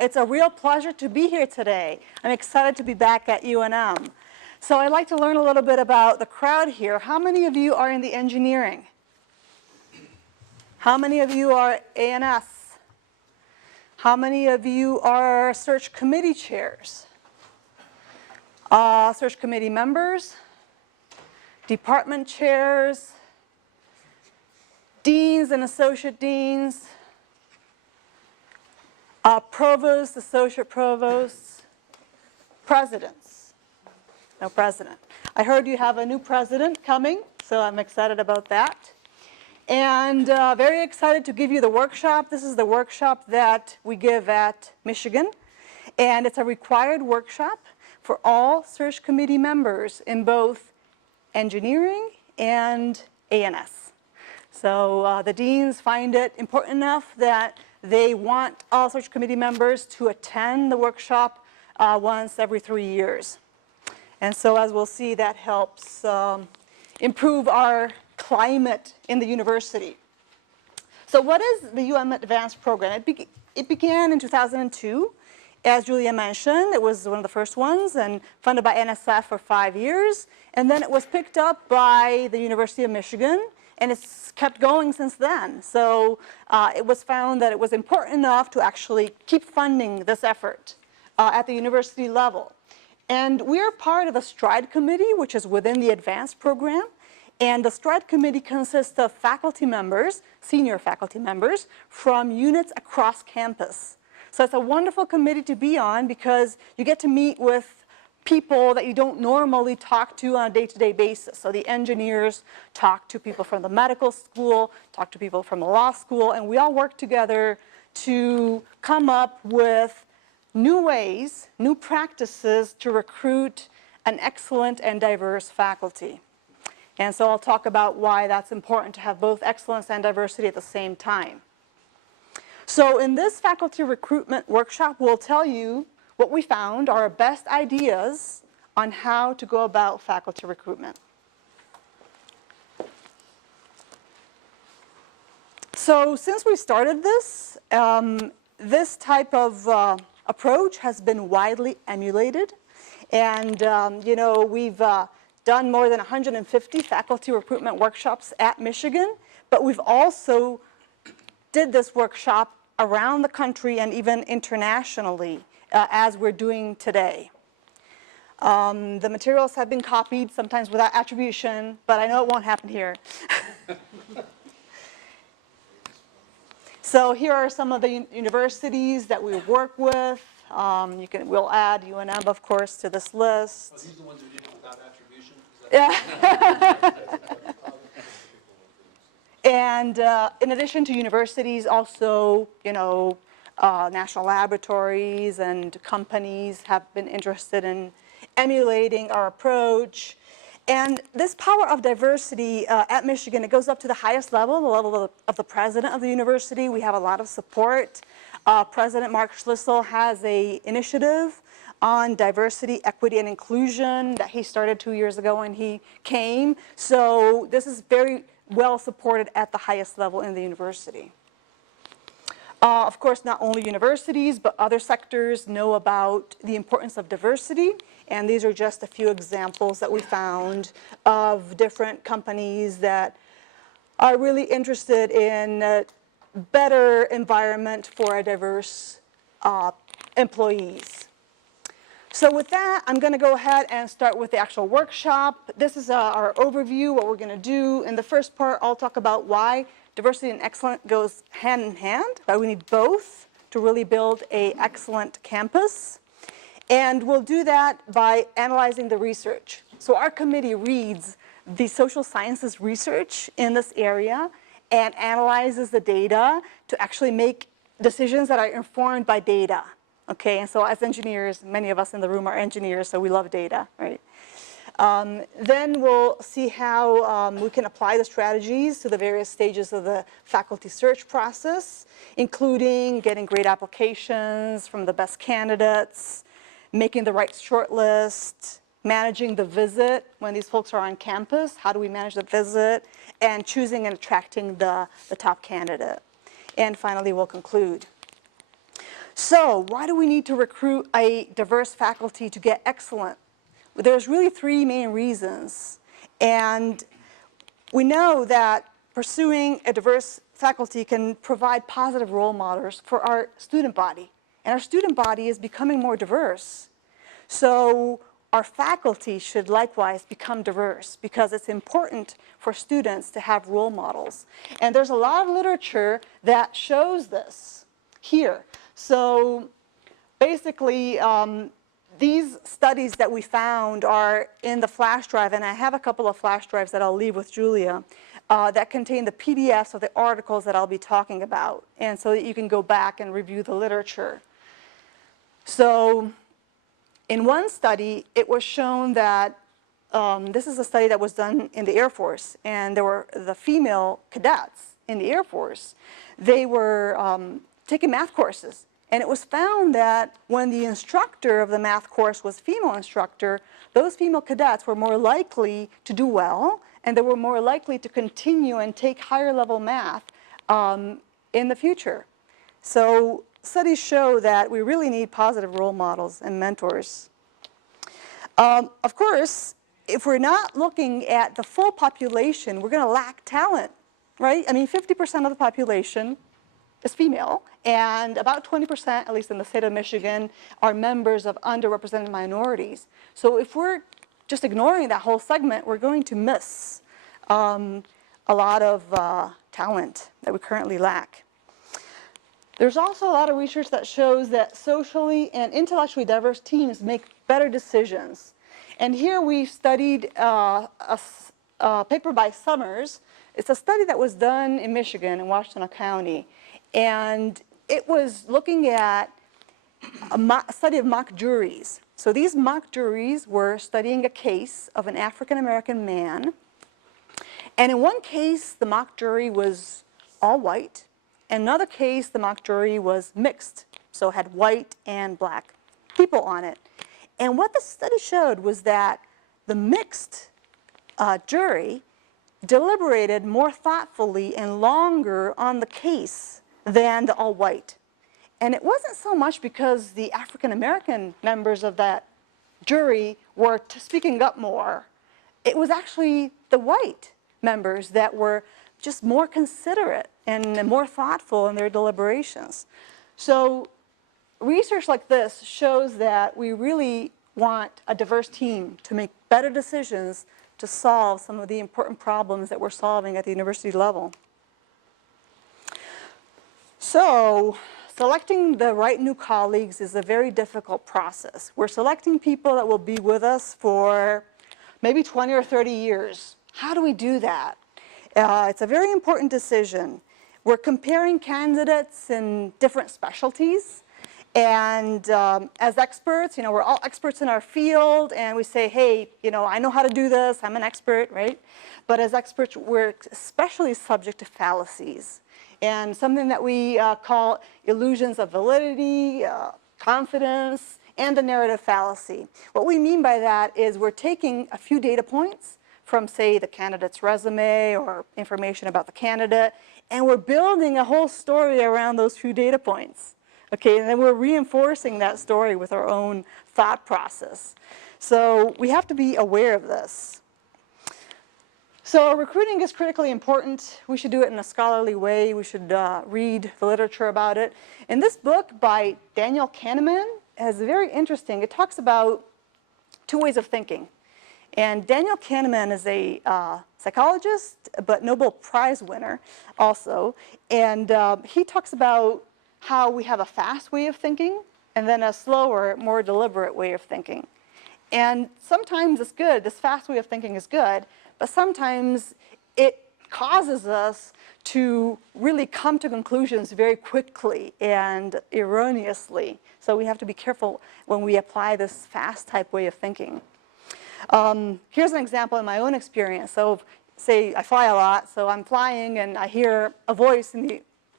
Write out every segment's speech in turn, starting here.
It's a real pleasure to be here today. I'm excited to be back at UNM. So I'd like to learn a little bit about the crowd here. How many of you are in the engineering? How many of you are ANS? How many of you are search committee chairs? Search committee members? Department chairs? Deans and associate deans? Provosts, associate provosts? Presidents? No president. I heard you have a new president coming, so I'm excited about that. And very excited to give you the workshop. This is the workshop that we give at Michigan. And it's a required workshop for all search committee members in both engineering and ANS. So the deans find it important enough that they want all search committee members to attend the workshop once every 3 years. And so as we'll see, that helps improve our climate in the university. So what is the UM Advanced program? It began in 2002. As Julia mentioned, it was one of the first ones and funded by NSF for 5 years. And then it was picked up by the University of Michigan, and it's kept going since then. So it was found that it was important enough to actually keep funding this effort at the university level. And we are part of the STRIDE committee, which is within the advanced program. And the STRIDE committee consists of faculty members, senior faculty members, from units across campus. So it's a wonderful committee to be on because you get to meet with people that you don't normally talk to on a day-to-day basis. So the engineers talk to people from the medical school, talk to people from the law school, and we all work together to come up with new ways, new practices to recruit an excellent and diverse faculty. And so I'll talk about why that's important to have both excellence and diversity at the same time. So in this faculty recruitment workshop, we'll tell you what we found are our best ideas on how to go about faculty recruitment. So since we started this, this type of approach has been widely emulated. And you know, we've done more than 150 faculty recruitment workshops at Michigan, but we've also did this workshop around the country and even internationally, as we're doing today. The materials have been copied, sometimes without attribution, but I know it won't happen here. So here are some of the universities that we work with. We'll add UNM, of course, to this list. Are these the ones who did it without attribution? Yeah. And in addition to universities, also, you know, national laboratories and companies have been interested in emulating our approach. And this power of diversity at Michigan, it goes up to the highest level, the level of the president of the university. We have a lot of support. President Mark Schlissel has an initiative on diversity, equity, and inclusion that he started 2 years ago when he came. So this is very well supported at the highest level in the university. Of course, not only universities, but other sectors know about the importance of diversity. And these are just a few examples that we found of different companies that are really interested in a better environment for a diverse employees. So with that, I'm going to go ahead and start with the actual workshop. This is our overview, what we're going to do. In the first part, I'll talk about why diversity and excellence goes hand in hand, why we need both to really build an excellent campus. And we'll do that by analyzing the research. So our committee reads the social sciences research in this area and analyzes the data to actually make decisions that are informed by data. Okay, and so as engineers, many of us in the room are engineers, so we love data, right? Then we'll see how we can apply the strategies to the various stages of the faculty search process, including getting great applications from the best candidates, making the right shortlist, managing the visit when these folks are on campus, how do we manage the visit, and choosing and attracting the top candidate. And finally, we'll conclude. So why do we need to recruit a diverse faculty to get excellent? Well, there's really three main reasons. And we know that pursuing a diverse faculty can provide positive role models for our student body. And our student body is becoming more diverse. So our faculty should likewise become diverse because it's important for students to have role models. And there's a lot of literature that shows this here. So basically, these studies that we found are in the flash drive, and I have a couple of flash drives that I'll leave with Julia that contain the PDFs of the articles that I'll be talking about, and so that you can go back and review the literature. So in one study, it was shown that this is a study that was done in the Air Force, and there were the female cadets in the Air Force. They were taking math courses, and it was found that when the instructor of the math course was a female instructor, those female cadets were more likely to do well, and they were more likely to continue and take higher level math in the future. So studies show that we really need positive role models and mentors. Of course, if we're not looking at the full population, we're going to lack talent, right? I mean, 50% of the population is female, and about 20%, at least in the state of Michigan, are members of underrepresented minorities. So if we're just ignoring that whole segment, we're going to miss a lot of talent that we currently lack. There's also a lot of research that shows that socially and intellectually diverse teams make better decisions. And here we studied a paper by Summers. It's a study that was done in Michigan, in Washington County. And it was looking at a study of mock juries. So these mock juries were studying a case of an African-American man. And in one case, the mock jury was all white. In another case, the mock jury was mixed, so had white and black people on it. And what the study showed was that the mixed jury deliberated more thoughtfully and longer on the case than the all-white. And it wasn't so much because the African-American members of that jury were speaking up more. It was actually the white members that were just more considerate and more thoughtful in their deliberations. So research like this shows that we really want a diverse team to make better decisions to solve some of the important problems that we're solving at the university level. So selecting the right new colleagues is a very difficult process. We're selecting people that will be with us for maybe 20 or 30 years. How do we do that? It's a very important decision. We're comparing candidates in different specialties. And as experts, we're all experts in our field, and we say, hey, I know how to do this, I'm an expert, right? But as experts, we're especially subject to fallacies. And something that we call illusions of validity, confidence, and the narrative fallacy. What we mean by that is we're taking a few data points from, say, the candidate's resume or information about the candidate, and we're building a whole story around those few data points. Okay, and then we're reinforcing that story with our own thought process. So we have to be aware of this. So recruiting is critically important. We should do it in a scholarly way. We should read the literature about it. And this book by Daniel Kahneman is very interesting. It talks about two ways of thinking. And Daniel Kahneman is a psychologist, but Nobel Prize winner also. And he talks about how we have a fast way of thinking and then a slower, more deliberate way of thinking. And sometimes it's good, this fast way of thinking is good, but sometimes it causes us to really come to conclusions very quickly and erroneously. So we have to be careful when we apply this fast type way of thinking. Here's an example in my own experience. So say I fly a lot, so I'm flying and I hear a voice in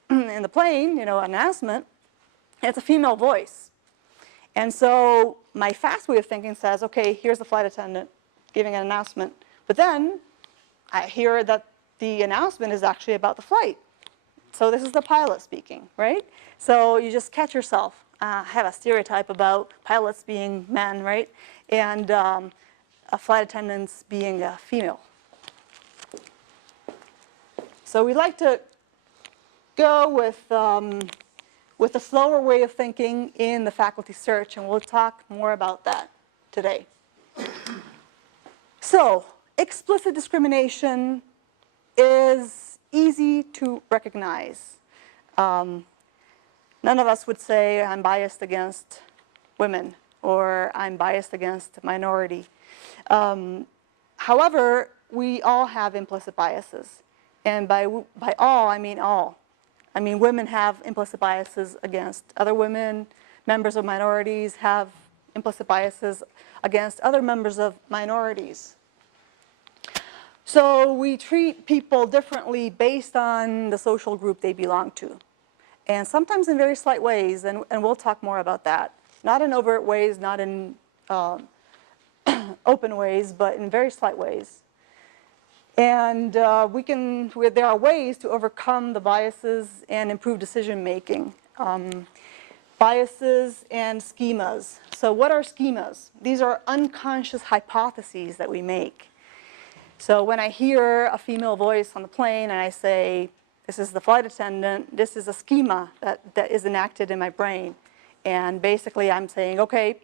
the plane, an announcement, and it's a female voice. And so my fast way of thinking says, okay, here's the flight attendant giving an announcement. But then I hear that the announcement is actually about the flight. So this is the pilot speaking, right? So you just catch yourself have a stereotype about pilots being men, right? And flight attendants being female. So we like to go with a slower way of thinking in the faculty search, and we'll talk more about that today. So, explicit discrimination is easy to recognize. None of us would say, I'm biased against women, or I'm biased against minority. However, we all have implicit biases. And by all, I mean all. I mean, women have implicit biases against other women. Members of minorities have implicit biases against other members of minorities. So we treat people differently based on the social group they belong to. And sometimes in very slight ways, and we'll talk more about that. Not in overt ways, not in open ways, but in very slight ways. And there are ways to overcome the biases and improve decision making. Biases and schemas. So what are schemas? These are unconscious hypotheses that we make. So when I hear a female voice on the plane and I say, this is the flight attendant, this is a schema that is enacted in my brain. And basically I'm saying, okay,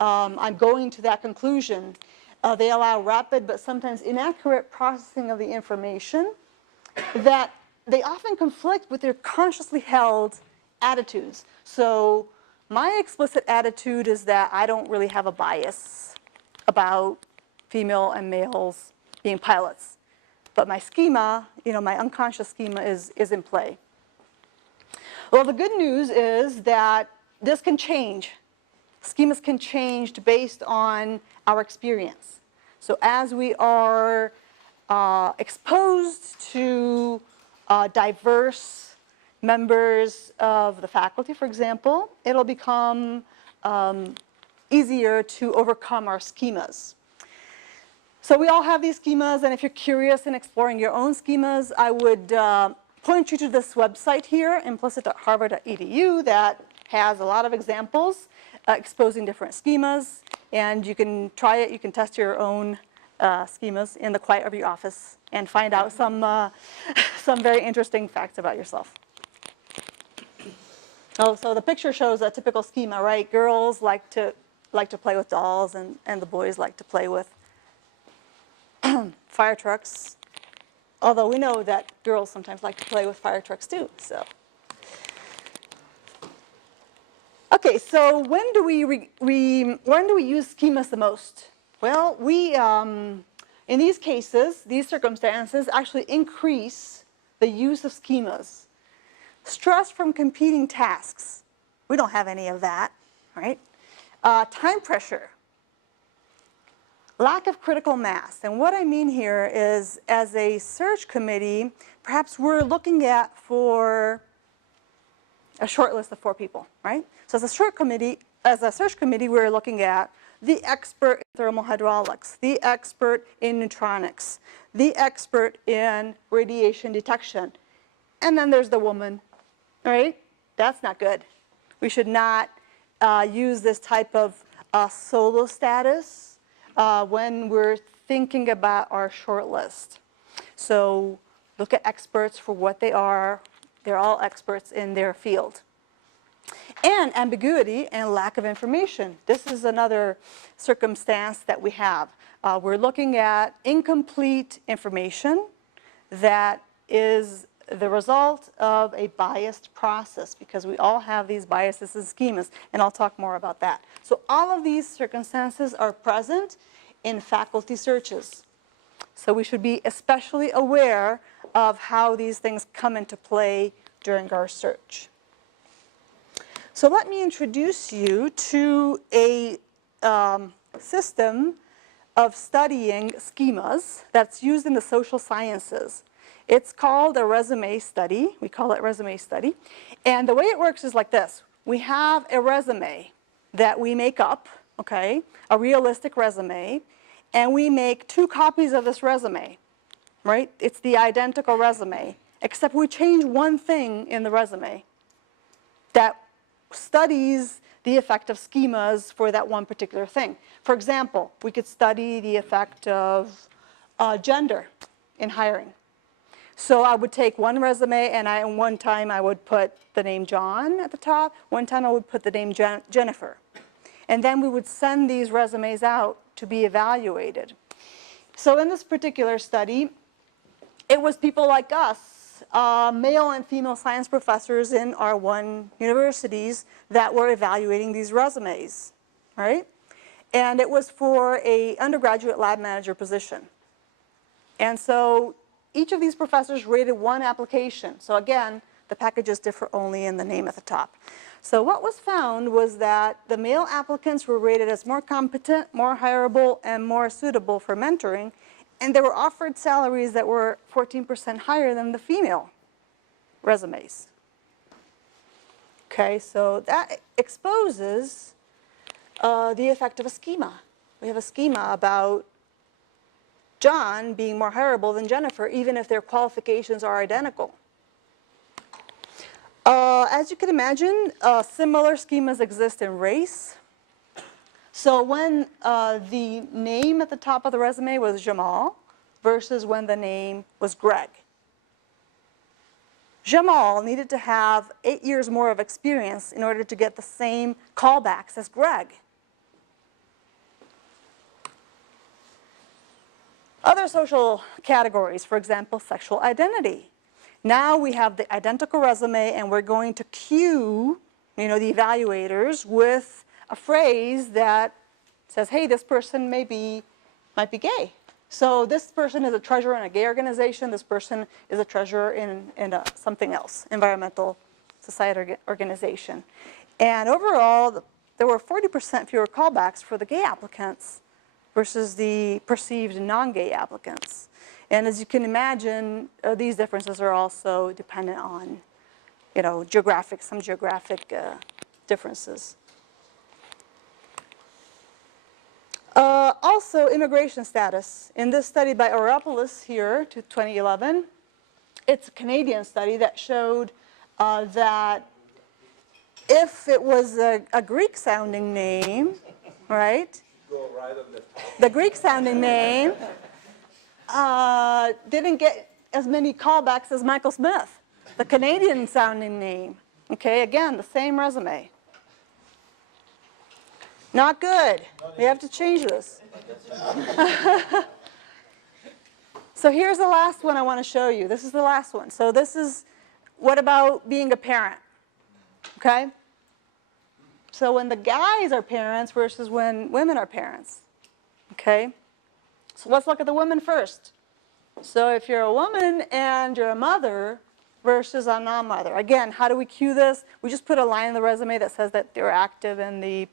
I'm going to that conclusion. They allow rapid but sometimes inaccurate processing of the information that they often conflict with their consciously held attitudes. So my explicit attitude is that I don't really have a bias about female and males being pilots. But my schema, my unconscious schema is in play. Well, the good news is that this can change. Schemas can change based on our experience. So as we are exposed to diverse members of the faculty, for example, it'll become easier to overcome our schemas. So we all have these schemas, and if you're curious in exploring your own schemas, I would point you to this website here, implicit.harvard.edu, that has a lot of examples exposing different schemas, and you can try it. You can test your own schemas in the quiet of your office and find out some very interesting facts about yourself. Oh, so the picture shows a typical schema, right? Girls like to play with dolls, and the boys like to play with fire trucks. Although we know that girls sometimes like to play with fire trucks too. So, okay. So when do we use schemas the most? Well, we in these cases, these circumstances actually increase the use of schemas. Stress from competing tasks. We don't have any of that, right? Time pressure. Lack of critical mass. And what I mean here is, as a search committee, perhaps we're looking at for a short list of 4 people, right? So as a search committee, we're looking at the expert in thermal hydraulics, the expert in neutronics, the expert in radiation detection, and then there's the woman, right? That's not good. We should not use this type of solo status when we're thinking about our short list. So look at experts for what they are. They're all experts in their field. And ambiguity and lack of information. This is another circumstance that we have. We're looking at incomplete information that is the result of a biased process, because we all have these biases and schemas, and I'll talk more about that. So all of these circumstances are present in faculty searches. So we should be especially aware of how these things come into play during our search. So let me introduce you to a system of studying schemas that's used in the social sciences. It's called a resume study. We call it resume study. And the way it works is like this. We have a resume that we make up, okay, a realistic resume, and we make 2 copies of this resume, right? It's the identical resume, except we change one thing in the resume that studies the effect of schemas for that one particular thing. For example, we could study the effect of gender in hiring. So I would take one resume and one time I would put the name John at the top, one time I would put the name Jennifer. And then we would send these resumes out to be evaluated. So in this particular study, it was people like us, male and female science professors in R1 universities that were evaluating these resumes, right? And it was for an undergraduate lab manager position. And so each of these professors rated one application. So again, the packages differ only in the name at the top. So what was found was that the male applicants were rated as more competent, more hireable, and more suitable for mentoring, and they were offered salaries that were 14% higher than the female resumes. Okay, so that exposes the effect of a schema. We have a schema about John being more hireable than Jennifer, even if their qualifications are identical. As you can imagine, similar schemas exist in race. So when the name at the top of the resume was Jamal versus when the name was Greg. Jamal needed to have 8 years more of experience in order to get the same callbacks as Greg. Other social categories, for example, sexual identity. Now we have the identical resume and we're going to cue, the evaluators with a phrase that says, hey, this person might be gay. So this person is a treasurer in a gay organization. This person is a treasurer in something else, environmental society organization. And overall, there were 40% fewer callbacks for the gay applicants versus the perceived non-gay applicants. And as you can imagine, these differences are also dependent on, some geographic differences. Also, immigration status. In this study by Oropoulos here to 2011, it's a Canadian study that showed that if it was a Greek-sounding name, right? Go right on the top. The Greek-sounding name didn't get as many callbacks as Michael Smith, the Canadian-sounding name. Okay, again, the same resume. Not good. We have to change this. So here's the last one I want to show you. This is the last one. So this is, what about being a parent? Okay? So when the guys are parents versus when women are parents. Okay? So let's look at the women first. So if you're a woman and you're a mother versus a non-mother. Again, how do we cue this? We just put a line in the resume that says that they're active in the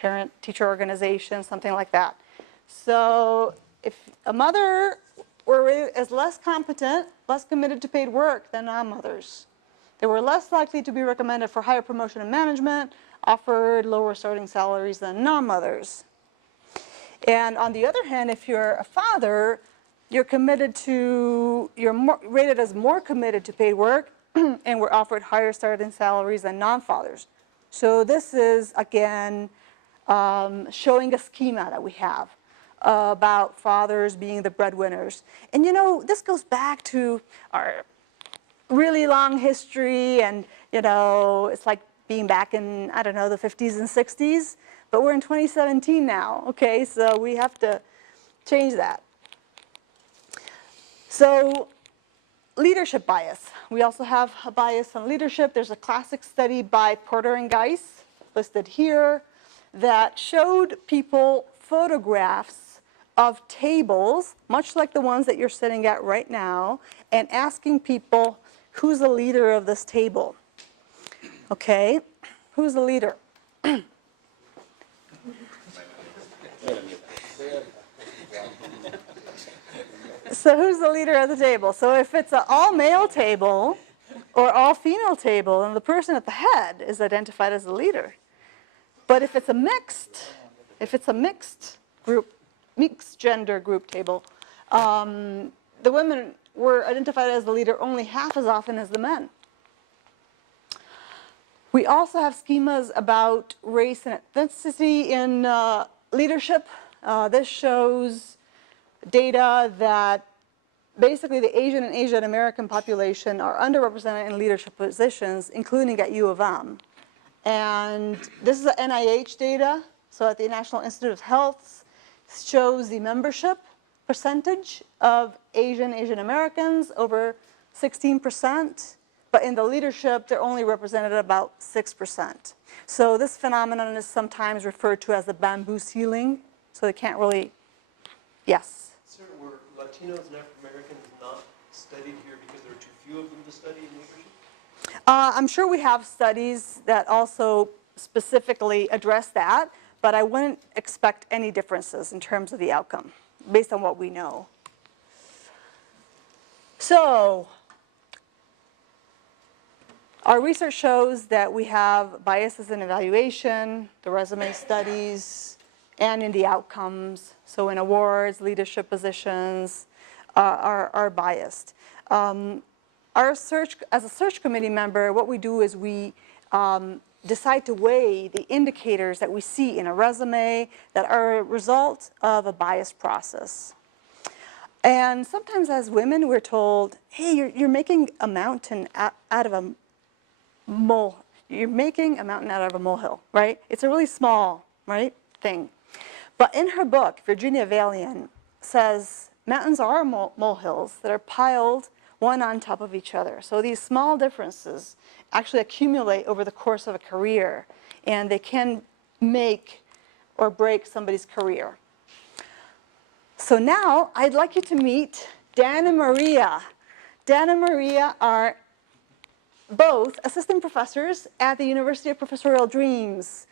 parent-teacher organization, something like that. So if a mother is less competent, less committed to paid work than non-mothers, they were less likely to be recommended for higher promotion and management, offered lower starting salaries than non-mothers. And on the other hand, if you're a father, you're rated as more committed to paid work and were offered higher starting salaries than non-fathers. So this is, again, showing a schema that we have about fathers being the breadwinners. And this goes back to our really long history, and it's like being back in, I don't know, the 50s and 60s, but we're in 2017 now, okay? So we have to change that. So leadership bias. We also have a bias on leadership. There's a classic study by Porter and Geis, listed here, that showed people photographs of tables, much like the ones that you're sitting at right now, and asking people, who's the leader of this table? Okay, who's the leader? So who's the leader of the table? So if it's an all-male table or all-female table, then the person at the head is identified as the leader. But if it's a mixed gender group table, the women were identified as the leader only half as often as the men. We also have schemas about race and ethnicity in leadership. This shows data that basically the Asian and Asian American population are underrepresented in leadership positions, including at U of M. And this is the NIH data, so at the National Institute of Health, shows the membership percentage of Asian Americans over 16%, but in the leadership, they're only represented about 6%. So this phenomenon is sometimes referred to as the bamboo ceiling, so they can't really, yes? Sir, were Latinos and African Americans not studied here because there are too few of them to study in leadership? I'm sure we have studies that also specifically address that, but I wouldn't expect any differences in terms of the outcome based on what we know. So, our research shows that we have biases in evaluation, the resume studies, and in the outcomes. So in awards, leadership positions are biased. As a search committee member, what we do is we decide to weigh the indicators that we see in a resume that are a result of a biased process. And sometimes as women, we're told, hey, you're making a mountain out of a mole. You're making a mountain out of a molehill, right? It's a really small, right, thing. But in her book, Virginia Valian says mountains are molehills that are piled one on top of each other. So these small differences actually accumulate over the course of a career, and they can make or break somebody's career. So now I'd like you to meet Dan and Maria. Dan and Maria are both assistant professors at the University of Professorial Dreams.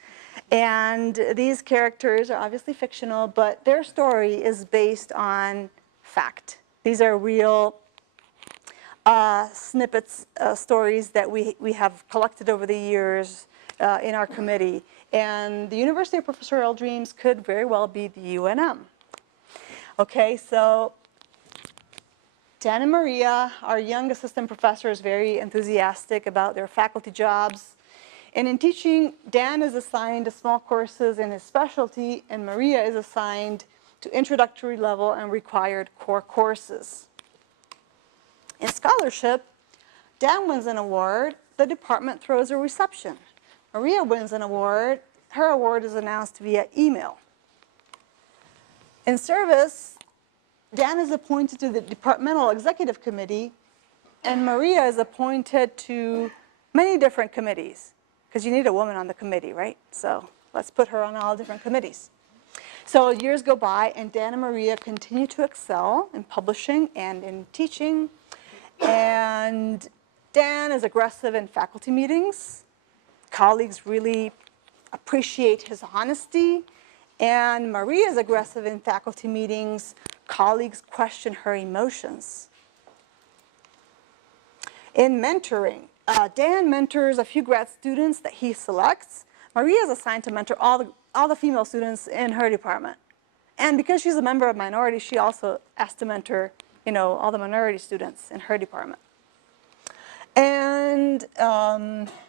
And these characters are obviously fictional, but their story is based on fact. These are real snippets, stories that we have collected over the years in our committee. And the University of Professorial Dreams could very well be the UNM. Okay, so Dan and Maria, our young assistant professor, is very enthusiastic about their faculty jobs. And in teaching, Dan is assigned to small courses in his specialty, and Maria is assigned to introductory level and required core courses. In scholarship, Dan wins an award, the department throws a reception. Maria wins an award, her award is announced via email. In service, Dan is appointed to the departmental executive committee, and Maria is appointed to many different committees, because you need a woman on the committee, right? So let's put her on all different committees. So years go by, and Dan and Maria continue to excel in publishing and in teaching. And Dan is aggressive in faculty meetings. Colleagues really appreciate his honesty. And Maria is aggressive in faculty meetings. Colleagues question her emotions. In mentoring, Dan mentors a few grad students that he selects. Maria is assigned to mentor all the female students in her department. And because she's a member of Minorities, she also has to mentor, all the minority students in her department. And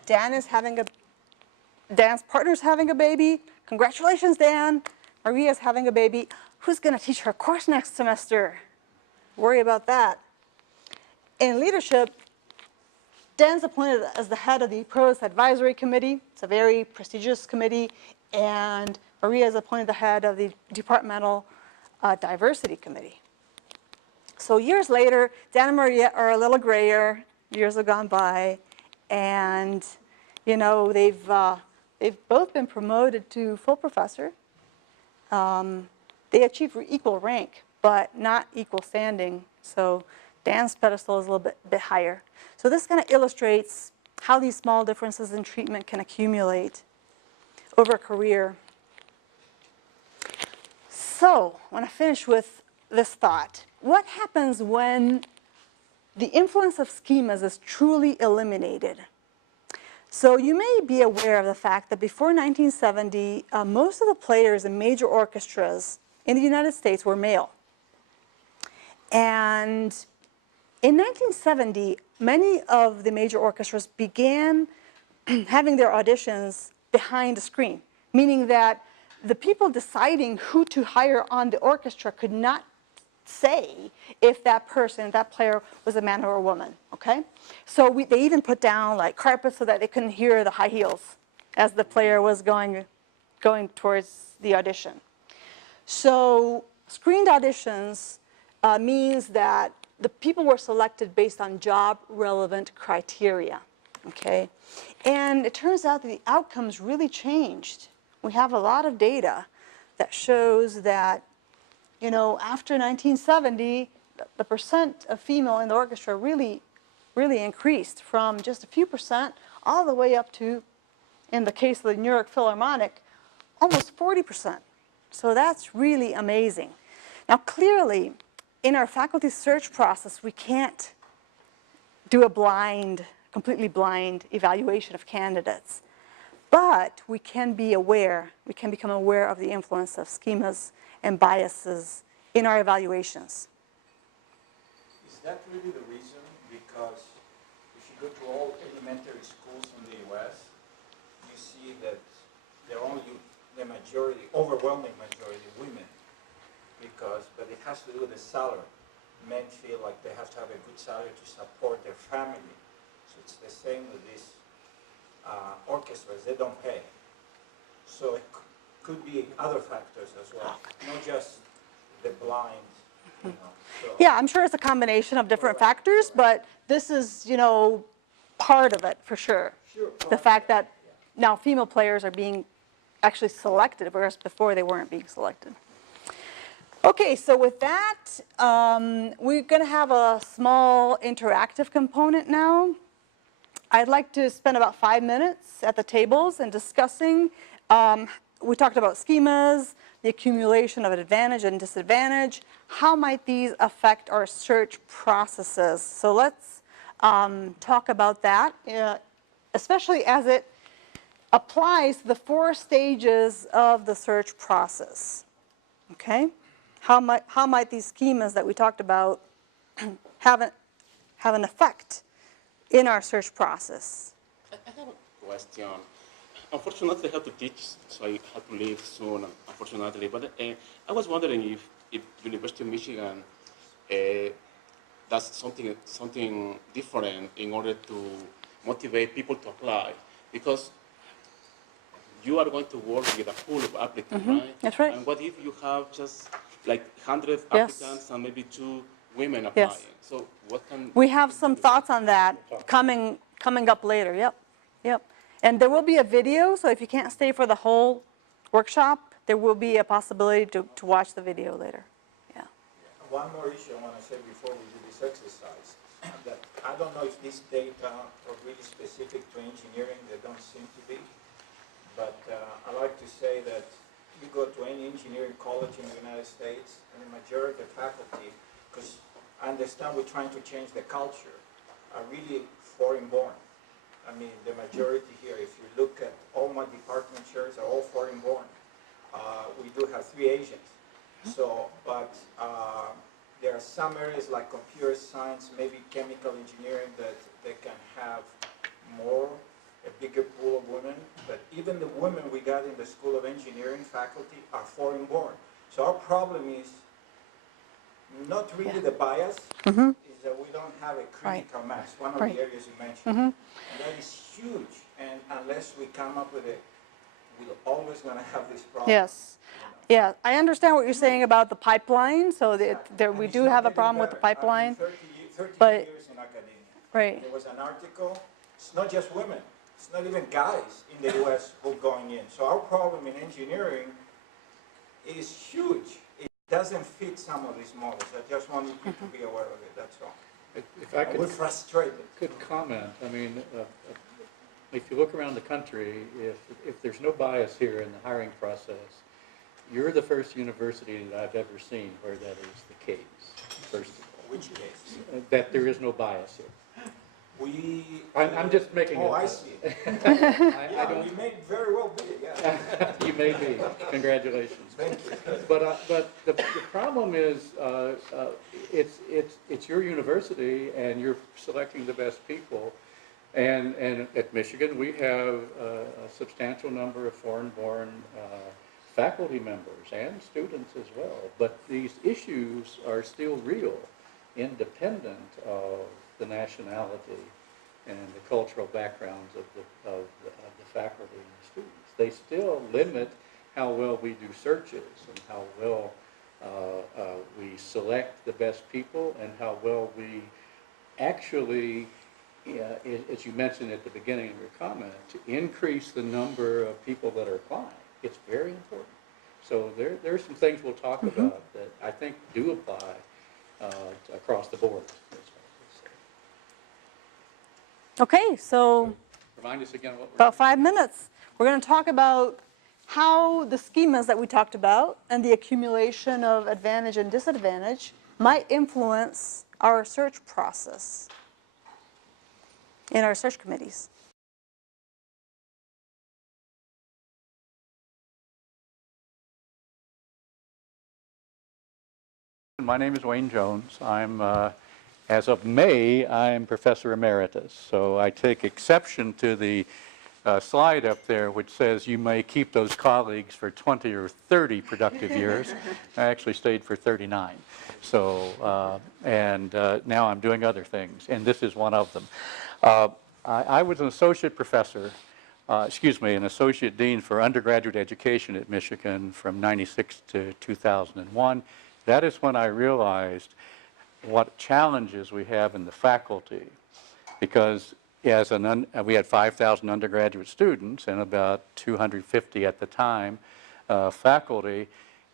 Dan's partner's having a baby. Congratulations, Dan. Maria's having a baby. Who's going to teach her course next semester? Worry about that. In leadership, Dan's appointed as the head of the Provost Advisory Committee. It's a very prestigious committee. And Maria is appointed the head of the Departmental Diversity Committee. So years later, Dan and Maria are a little grayer. Years have gone by. And, they've both been promoted to full professor. They achieved equal rank, but not equal standing. So Dan's pedestal is a little bit higher. So this kind of illustrates how these small differences in treatment can accumulate over a career. So I want to finish with this thought. What happens when the influence of schemas is truly eliminated? So you may be aware of the fact that before 1970, most of the players in major orchestras in the United States were male. And in 1970, many of the major orchestras began having their auditions behind a screen, meaning that the people deciding who to hire on the orchestra could not say if that person, that player, was a man or a woman, okay? So they even put down like carpets so that they couldn't hear the high heels as the player was going towards the audition. So screened auditions means that the people were selected based on job relevant criteria, okay? And it turns out that the outcomes really changed. We have a lot of data that shows that, you know, after 1970, the percent of female in the orchestra really increased from just a few percent all the way up to, in the case of the New York Philharmonic, almost 40%. So that's really amazing. Now, clearly, in our faculty search process, we can't do a completely blind evaluation of candidates. But we can be aware, we can become aware of the influence of schemas and biases in our evaluations. Is that really the reason? Because if you go to all elementary schools in the U.S., you see that they're only the majority, overwhelming majority, women. But it has to do with the salary. Men feel like they have to have a good salary to support their family. So it's the same with these orchestras, they don't pay. So it could be other factors as well, not just the blind, you know. So Yeah, I'm sure it's a combination of different factors, but this is, you know, part of it for sure. Sure. The fact that now female players are being actually selected, whereas before they weren't being selected. Okay, so with that, we're going to have a small interactive component now. I'd like to spend about 5 minutes at the tables and discussing, we talked about schemas, the accumulation of advantage and disadvantage. How might these affect our search processes? So let's talk about that, especially as it applies to the 4 stages of the search process. Okay? How might these schemas that we talked about have an effect in our search process? I have a question. Unfortunately, I have to teach, so I have to leave soon, unfortunately. But I was wondering if University of Michigan does something different in order to motivate people to apply. Because you are going to work with a pool of applicants, right? That's right. And what if you have just like 100 Yes. applicants and maybe 2 women applying? Yes. So what can We have some thoughts on that coming up later. Yep. And there will be a video, so if you can't stay for the whole workshop, there will be a possibility to watch the video later. Yeah. one more issue I want to say before we do this exercise, that I don't know if these data are really specific to engineering, they don't seem to be, but I like to say that you go to any engineering college in the United States, and the majority of faculty, because I understand we're trying to change the culture, are really foreign-born. I mean, the majority here, if you look at all my department chairs, are all foreign-born. We do have 3 Asians. So, but there are some areas like computer science, maybe chemical engineering, that they can have a bigger pool of women. But even the women we got in the School of Engineering faculty are foreign-born. So our problem is not really the bias, is that we don't have a critical mass, one of the areas you mentioned. And that is huge, and unless we come up with it, we're always going to have this problem. Yes. Yeah, I understand what you're saying about the pipeline, so that we do have a problem with the pipeline. 30 but- years in academia. Right. There was an article, it's not just women, it's not even guys in the U.S. who are going in. So our problem in engineering is huge. It doesn't fit some of these models. I just want you to be aware of it, that's all. If I We're frustrated. could comment, I mean, if you look around the country, if there's no bias here in the hiring process, you're the first university that I've ever seen where that is the case, first of all. Which case? That there is no bias here. I'm just making Oh, it. I see. I Yeah, don't, you may very well be, yeah. you may be, congratulations. Thank you. But the problem is, it's your university and you're selecting the best people. And at Michigan, we have a substantial number of foreign-born faculty members and students as well. But these issues are still real, independent of the nationality and the cultural backgrounds of the faculty and the students. They still limit how well we do searches and how well we select the best people and how well we actually, as you mentioned at the beginning of your comment, to increase the number of people that are applying. It's very important. So there's some things we'll talk about that I think do apply across the board. Okay, so Remind us again what we're about 5 minutes. We're going to talk about how the schemas that we talked about and the accumulation of advantage and disadvantage might influence our search process in our search committees. My name is Wayne Jones. I'm, as of May, I'm Professor Emeritus. So I take exception to the slide up there which says you may keep those colleagues for 20 or 30 productive years. I actually stayed for 39. So, now I'm doing other things, and this is one of them. I was an associate professor, an associate dean for undergraduate education at Michigan from 96 to 2001. That is when I realized what challenges we have in the faculty, because we had 5,000 undergraduate students and about 250 at the time faculty,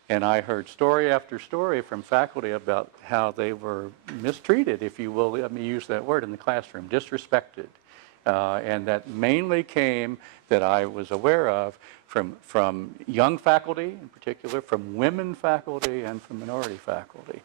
and I heard story after story from faculty about how they were mistreated, if you will, let me use that word, in the classroom, disrespected. And that mainly came, that I was aware of, from young faculty in particular, from women faculty, and from minority faculty.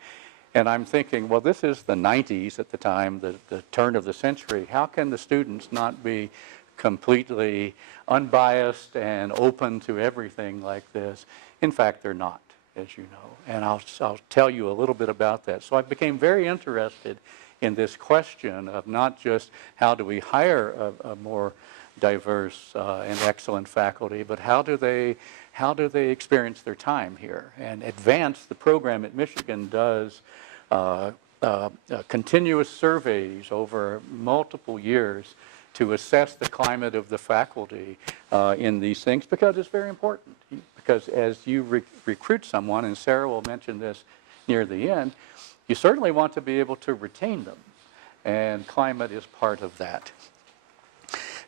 And I'm thinking, well, this is the 90s at the time, the turn of the century. How can the students not be completely unbiased and open to everything like this? In fact, they're not, as you know. And I'll tell you a little bit about that. So I became very interested in this question of not just how do we hire a more diverse and excellent faculty, but how do they experience their time here? And Advance, the program at Michigan, does continuous surveys over multiple years to assess the climate of the faculty in these things, because it's very important. Because as you recruit someone, and Sara will mention this near the end, you certainly want to be able to retain them, and climate is part of that.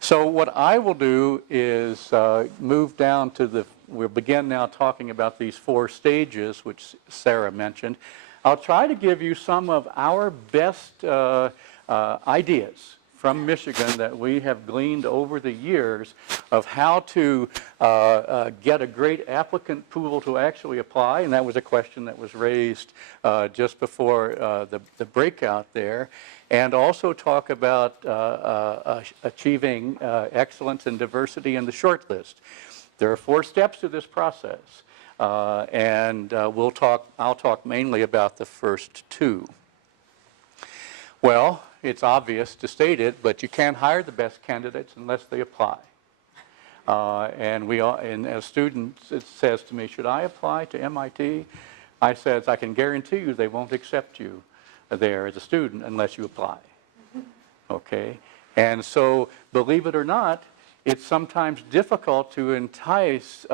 So what I will do is move down to we'll begin now talking about these 4 stages, which Sara mentioned. I'll try to give you some of our best ideas from Michigan that we have gleaned over the years of how to get a great applicant pool to actually apply, and that was a question that was raised just before the breakout there, and also talk about achieving excellence and diversity in the shortlist. There are 4 steps to this process, and I'll talk mainly about the first 2. Well, it's obvious to state it, but you can't hire the best candidates unless they apply. And as students, it says to me, should I apply to MIT? I says, I can guarantee you they won't accept you there as a student unless you apply. Okay? And so, believe it or not, it's sometimes difficult to entice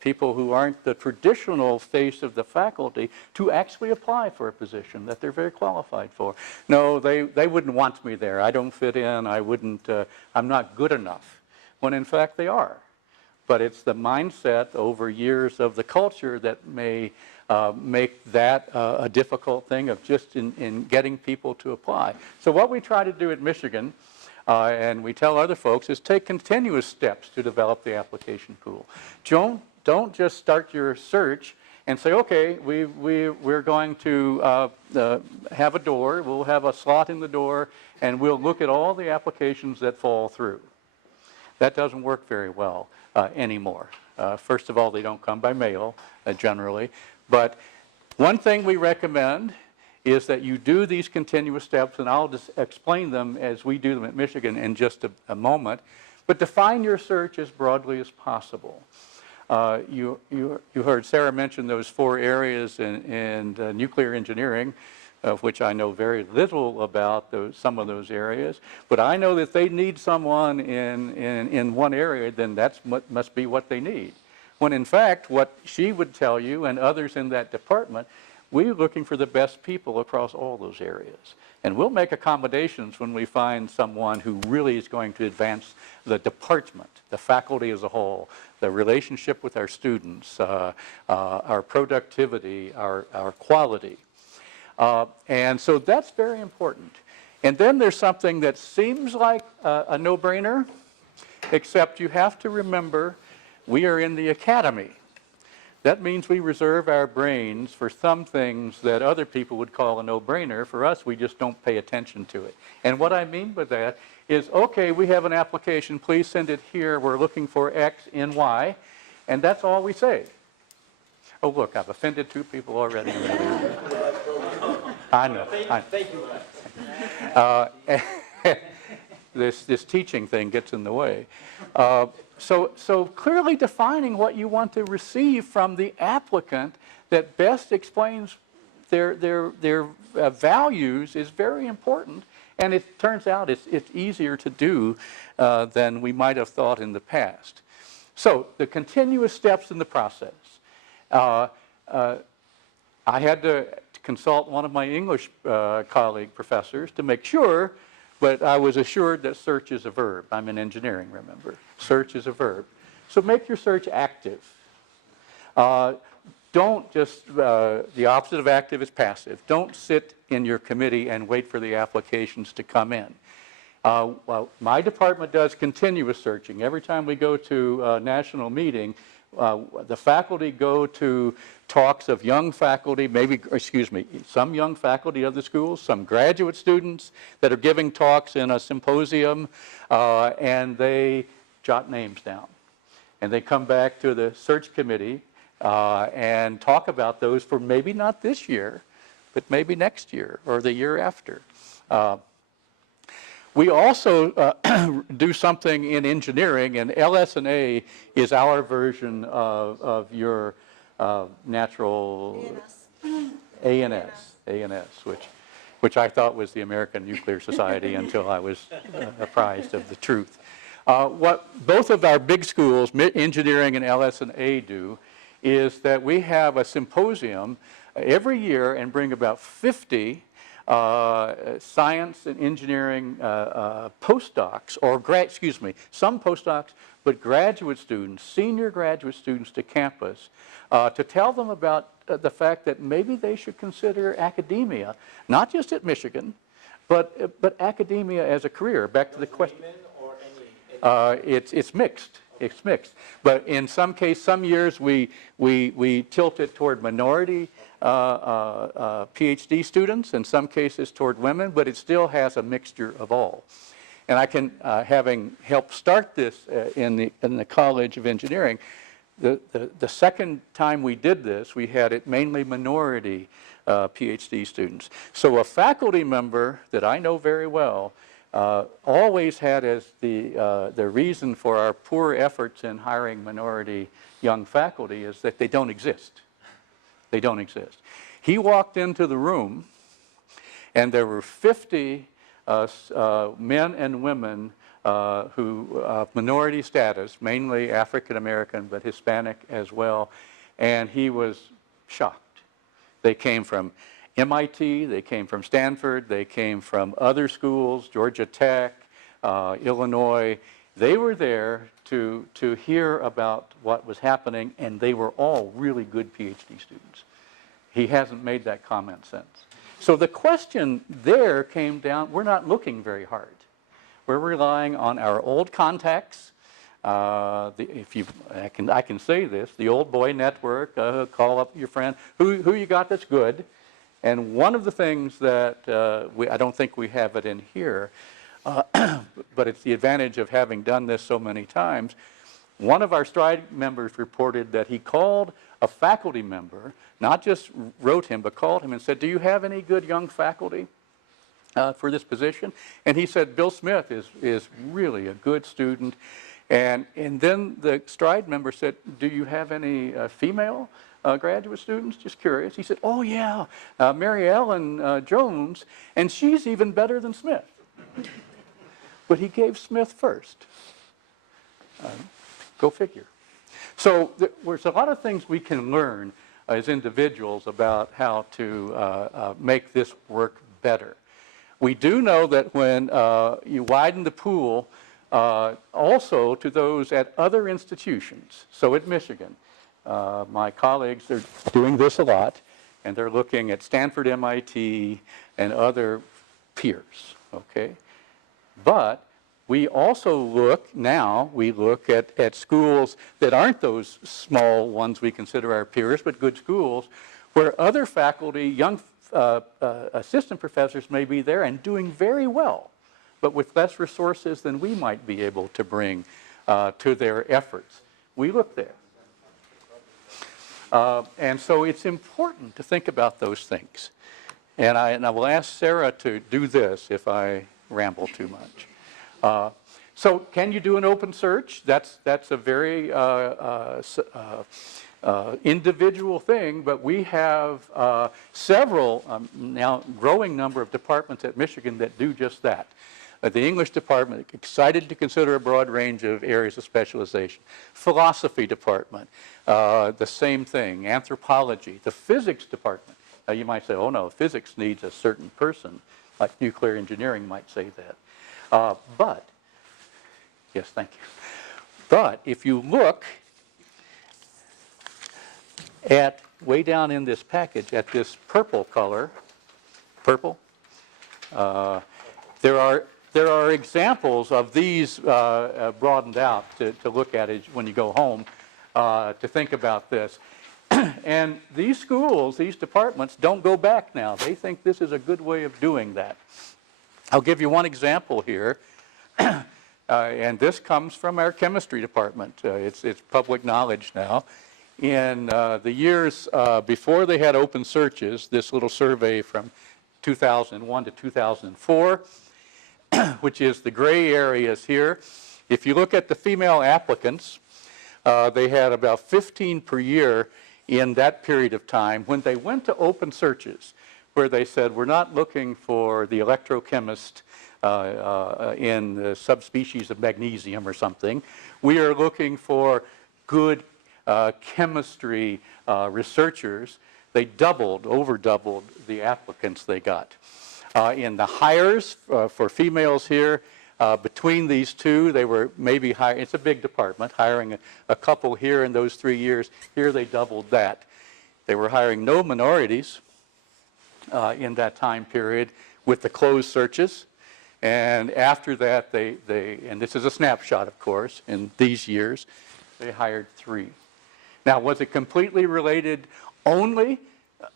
people who aren't the traditional face of the faculty to actually apply for a position that they're very qualified for. No, they wouldn't want me there. I don't fit in. I'm not good enough. When in fact they are. But it's the mindset over years of the culture that may make that a difficult thing of just in getting people to apply. So what we try to do at Michigan, and we tell other folks, is take continuous steps to develop the application pool. Don't just start your search and say, okay, we're going to have a door, we'll have a slot in the door, and we'll look at all the applications that fall through. That doesn't work very well anymore. First of all, they don't come by mail generally. But one thing we recommend is that you do these continuous steps, and I'll just explain them as we do them at Michigan in just a moment, but define your search as broadly as possible. You heard Sarah mention those 4 areas in nuclear engineering, of which I know very little about some of those areas, but I know that they need someone in one area, then that's what must be what they need. When in fact, what she would tell you and others in that department, we're looking for the best people across all those areas. And we'll make accommodations when we find someone who really is going to advance the department, the faculty as a whole, the relationship with our students, our productivity, our quality. And so that's very important. And then there's something that seems like a no-brainer, except you have to remember we are in the academy. That means we reserve our brains for some things that other people would call a no-brainer. For us, we just don't pay attention to it. And what I mean by that is, okay, we have an application, please send it here, we're looking for X in Y, and that's all we say. Oh, look, I've offended 2 people already. I know. Thank you. This teaching thing gets in the way. So clearly defining what you want to receive from the applicant that best explains their values is very important. And it turns out it's easier to do than we might have thought in the past. So the continuous steps in the process. I had to consult one of my English colleague professors to make sure, but I was assured that search is a verb. I'm in engineering, remember. Search is a verb. So make your search active. Don't just, the opposite of active is passive. Don't sit in your committee and wait for the applications to come in. Well, my department does continuous searching. Every time we go to a national meeting, the faculty go to talks of young faculty, some young faculty of the schools, some graduate students that are giving talks in a symposium, and they jot names down. And they come back to the search committee and talk about those for maybe not this year, but maybe next year or the year after. We also do something in engineering, and LS&A is our version of your natural ANS, which I thought was the American Nuclear Society until I was apprised of the truth. What both of our big schools, engineering and LS&A, do is that we have a symposium every year and bring about 50 science and engineering postdocs, or some postdocs, but graduate students, senior graduate students to campus, to tell them about the fact that maybe they should consider academia, not just at Michigan, but academia as a career. Back to the question. It's mixed. It's mixed. But in some years we tilt it toward minority PhD students, in some cases toward women, but it still has a mixture of all. And I can, having helped start this in the College of Engineering, the second time we did this, we had it mainly minority PhD students. So a faculty member that I know very well always had as the reason for our poor efforts in hiring minority young faculty is that they don't exist. They don't exist. He walked into the room, and there were 50 men and women who minority status, mainly African American, but Hispanic as well, and he was shocked. They came from MIT, they came from Stanford, they came from other schools, Georgia Tech, Illinois. They were there to hear about what was happening, and they were all really good PhD students. He hasn't made that comment since. So the question there came down, we're not looking very hard. We're relying on our old contacts. I can say this, the old boy network, call up your friend, who you got that's good. And one of the things that I don't think we have it in here, but it's the advantage of having done this so many times, One of our STRIDE members reported that he called a faculty member, not just wrote him, but called him and said, do you have any good young faculty for this position? And he said, Bill Smith is really a good student. And then the STRIDE member said, do you have any female graduate students? Just curious. He said, oh yeah, Mary Ellen Jones, and she's even better than Smith. But he gave Smith first. Go figure. So there's a lot of things we can learn as individuals about how to make this work better. We do know that when you widen the pool also to those at other institutions, so at Michigan, my colleagues are doing this a lot, and they're looking at Stanford, MIT, and other peers, okay? But we also look at schools that aren't those small ones we consider our peers, but good schools, where other faculty, young assistant professors may be there and doing very well, but with less resources than we might be able to bring to their efforts. We look there. And so it's important to think about those things. And I will ask Sara to do this if I ramble too much. So can you do an open search? That's a very individual thing, but we have several, now growing number of departments at Michigan that do just that. The English department, excited to consider a broad range of areas of specialization. Philosophy department, the same thing. Anthropology, the physics department. Now you might say, oh no, physics needs a certain person, like nuclear engineering might say that. But, yes, thank you. But if you look at, way down in this package, at this purple color, purple, there are examples of these broadened out to look at it when you go home to think about this. And these schools, these departments don't go back now. They think this is a good way of doing that. I'll give you one example here, and this comes from our chemistry department. It's public knowledge now. In the years before they had open searches, this little survey from 2001 to 2004, which is the gray areas here. If you look at the female applicants, they had about 15 per year in that period of time. When they went to open searches, where they said, we're not looking for the electrochemist in the subspecies of magnesium or something. We are looking for good chemistry researchers. They over doubled the applicants they got. In the hires for females here, between these two, they were maybe hiring, it's a big department, hiring a couple here in those 3 years. Here they doubled that. They were hiring no minorities in that time period with the closed searches. And after that, and this is a snapshot, of course, in these years, they hired 3. Now, was it completely related only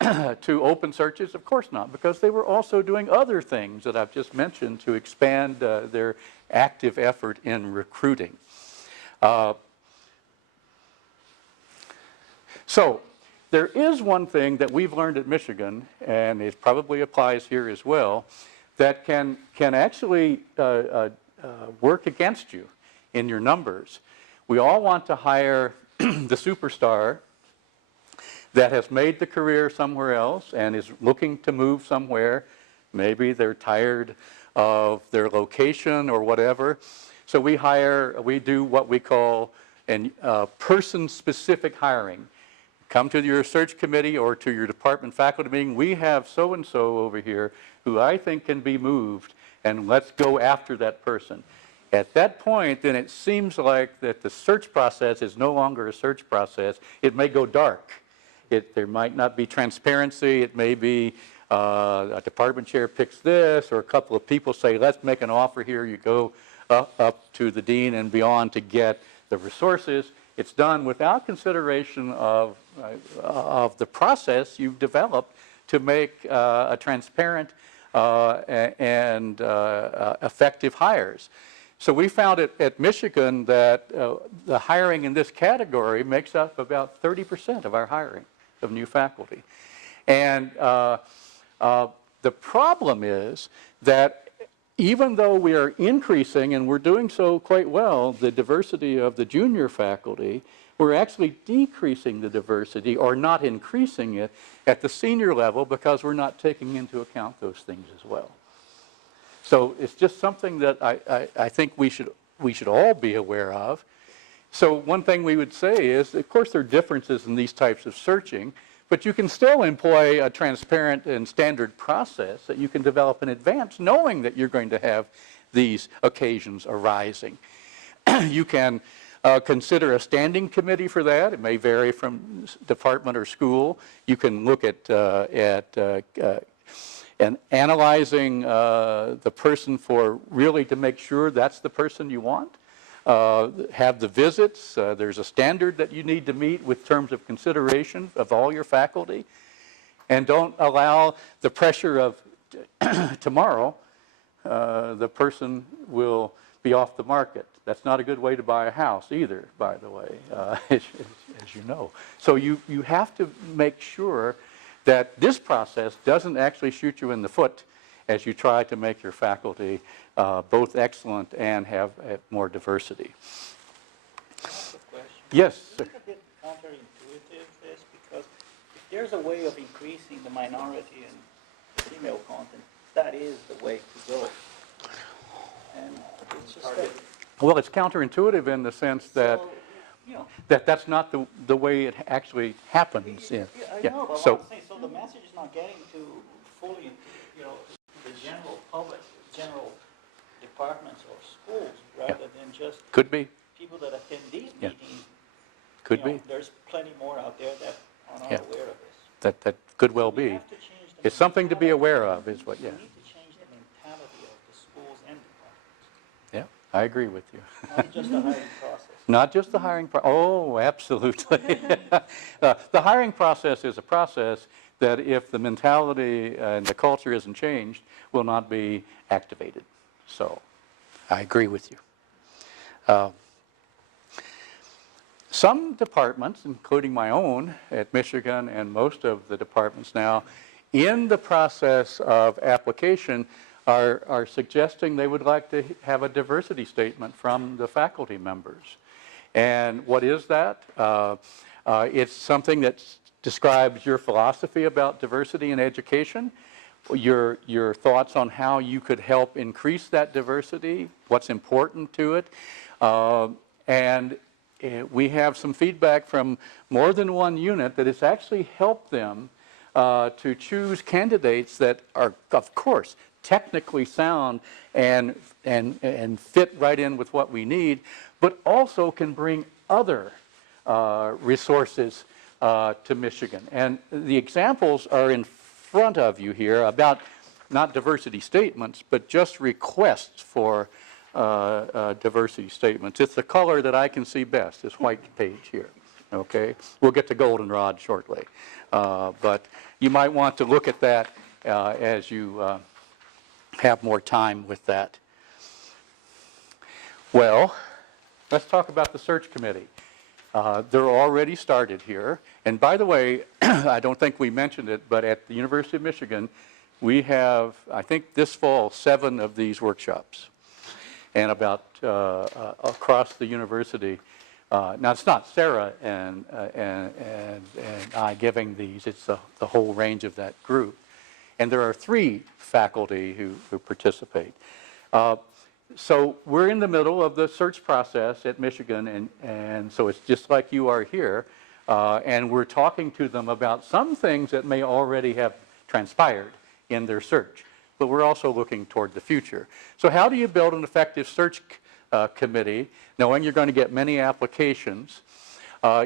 to open searches? Of course not, because they were also doing other things that I've just mentioned to expand their active effort in recruiting. So there is one thing that we've learned at Michigan, and it probably applies here as well, that can actually work against you in your numbers. We all want to hire the superstar that has made the career somewhere else and is looking to move somewhere. Maybe they're tired of their location or whatever. So we do what we call person-specific hiring. Come to your search committee or to your department faculty meeting. We have so-and-so over here who I think can be moved, and let's go after that person. At that point, then it seems like that the search process is no longer a search process. It may go dark. There might not be transparency. It may be a department chair picks this, or a couple of people say, let's make an offer here. You go up to the dean and beyond to get the resources. It's done without consideration of the process you've developed to make a transparent and effective hires. So we found at Michigan that the hiring in this category makes up about 30% of our hiring of new faculty. And the problem is that even though we are increasing, and we're doing so quite well, the diversity of the junior faculty, we're actually decreasing the diversity or not increasing it at the senior level because we're not taking into account those things as well. So it's just something that I think we should all be aware of. So one thing we would say is, of course, there are differences in these types of searching, but you can still employ a transparent and standard process that you can develop in advance, knowing that you're going to have these occasions arising. You can consider a standing committee for that. It may vary from department or school. You can look at and analyzing the person for really to make sure that's the person you want. Have the visits. There's a standard that you need to meet with terms of consideration of all your faculty. And don't allow the pressure of tomorrow, the person will be off the market. That's not a good way to buy a house either, by the way, as you know. So you have to make sure that this process doesn't actually shoot you in the foot as you try to make your faculty both excellent and have more diversity. That's a question. Yes, sir. It's a bit counterintuitive, this, because if there's a way of increasing the minority and female content, that is the way to go. And it's just that, Well, it's counterintuitive in the sense that so, you know, that's not the way it actually happens. I Yeah. know, but So, what I'm saying, so the message is not getting to fully, you know, the general public, general departments or schools, rather than just could be, people that attend these Yeah. meetings. could You know, be. There's plenty more out there that are not Yeah. aware of this. That could well We be. have to change the It's something to be mentality. aware of, is what. Yeah. We need to change the mentality of the schools and departments, Yeah, I agree with you. not just the hiring process. Not just the hiring process. Oh, absolutely. The hiring process is a process that, if the mentality and the culture isn't changed, will not be activated. So I agree with you. Some departments, including my own at Michigan and most of the departments now, in the process of application are suggesting they would like to have a diversity statement from the faculty members. And what is that? It's something that describes your philosophy about diversity in education, your thoughts on how you could help increase that diversity, what's important to it. And we have some feedback from more than one unit that it's actually helped them to choose candidates that are, of course, technically sound and fit right in with what we need, but also can bring other resources to Michigan. And the examples are in front of you here about not diversity statements, but just requests for diversity statements. It's the color that I can see best, this white page here. Okay, we'll get to goldenrod shortly, but you might want to look at that as you have more time with that. Well, let's talk about the search committee. They're already started here. And by the way, I don't think we mentioned it, but at the University of Michigan, we have, I think this fall, 7 of these workshops. And about across the university. Now, it's not Sara and I giving these, it's the whole range of that group. And there are 3 faculty who participate. So we're in the middle of the search process at Michigan, and so it's just like you are here. And we're talking to them about some things that may already have transpired in their search. But we're also looking toward the future. So how do you build an effective search committee, knowing you're going to get many applications?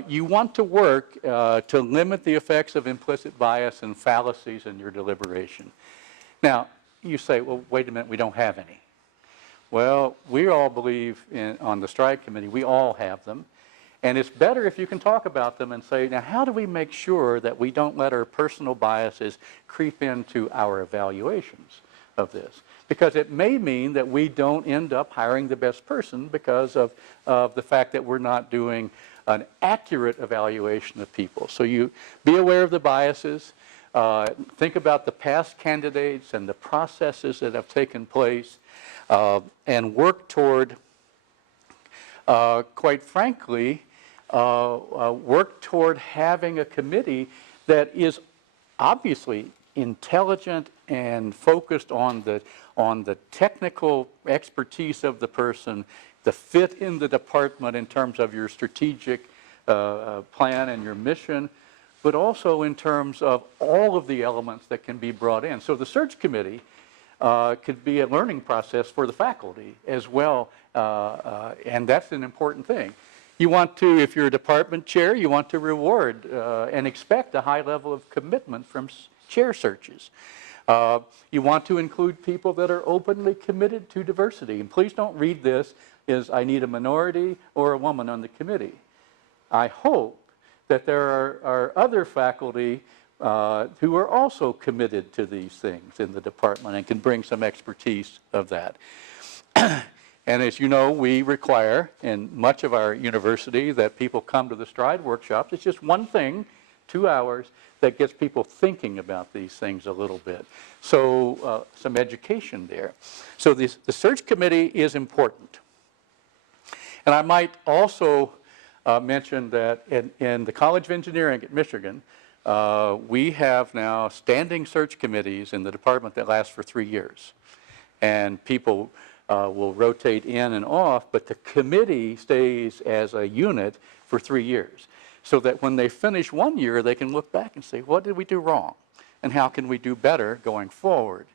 You want to work to limit the effects of implicit bias and fallacies in your deliberation. Now, you say, well, wait a minute, we don't have any. Well, we all believe on the strike committee, we all have them. And it's better if you can talk about them and say, now, how do we make sure that we don't let our personal biases creep into our evaluations of this. Because it may mean that we don't end up hiring the best person because of the fact that we're not doing an accurate evaluation of people. So you be aware of the biases, think about the past candidates and the processes that have taken place, and work toward, quite frankly, work toward having a committee that is obviously intelligent and focused on the technical expertise of the person, the fit in the department in terms of your strategic plan and your mission, but also in terms of all of the elements that can be brought in. So the search committee could be a learning process for the faculty as well, and that's an important thing. You want to, if you're a department chair, you want to reward and expect a high level of commitment from chair searches. You want to include people that are openly committed to diversity. And please don't read this as I need a minority or a woman on the committee. I hope that there are other faculty who are also committed to these things in the department and can bring some expertise of that. And as you know, we require in much of our university that people come to the STRIDE workshops. It's just one thing, 2 hours, that gets people thinking about these things a little bit. So some education there. So the search committee is important. And I might also mention that in the College of Engineering at Michigan, we have now standing search committees in the department that last for 3 years. And people will rotate in and off, but the committee stays as a unit for 3 years. So that when they finish 1 year, they can look back and say, what did we do wrong? And how can we do better going forward?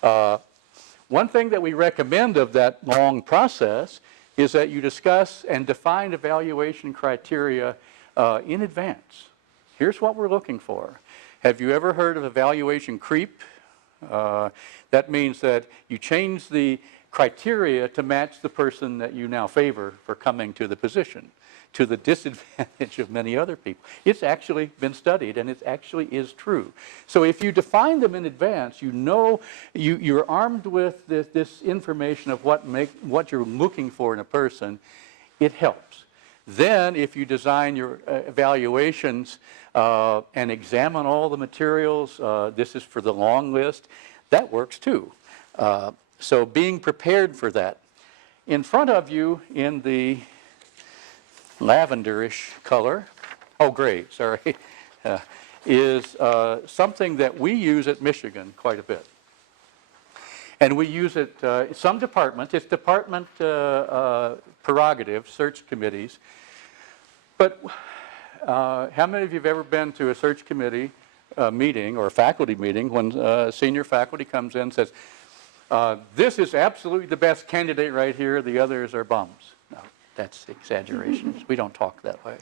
One thing that we recommend of that long process is that you discuss and define evaluation criteria in advance. Here's what we're looking for. Have you ever heard of evaluation creep? That means that you change the criteria to match the person that you now favor for coming to the position, to the disadvantage of many other people. It's actually been studied, and it actually is true. So if you define them in advance, you know you're armed with this information of what you're looking for in a person. It helps. Then if you design your evaluations and examine all the materials, this is for the long list, that works too. So being prepared for that. In front of you in the lavenderish color, oh gray, sorry, is something that we use at Michigan quite a bit. And we use it, some departments, it's department prerogative, search committees. But how many of you have ever been to a search committee meeting or a faculty meeting when senior faculty comes in and says, this is absolutely the best candidate right here, the others are bums? No, that's exaggeration. We don't talk that way.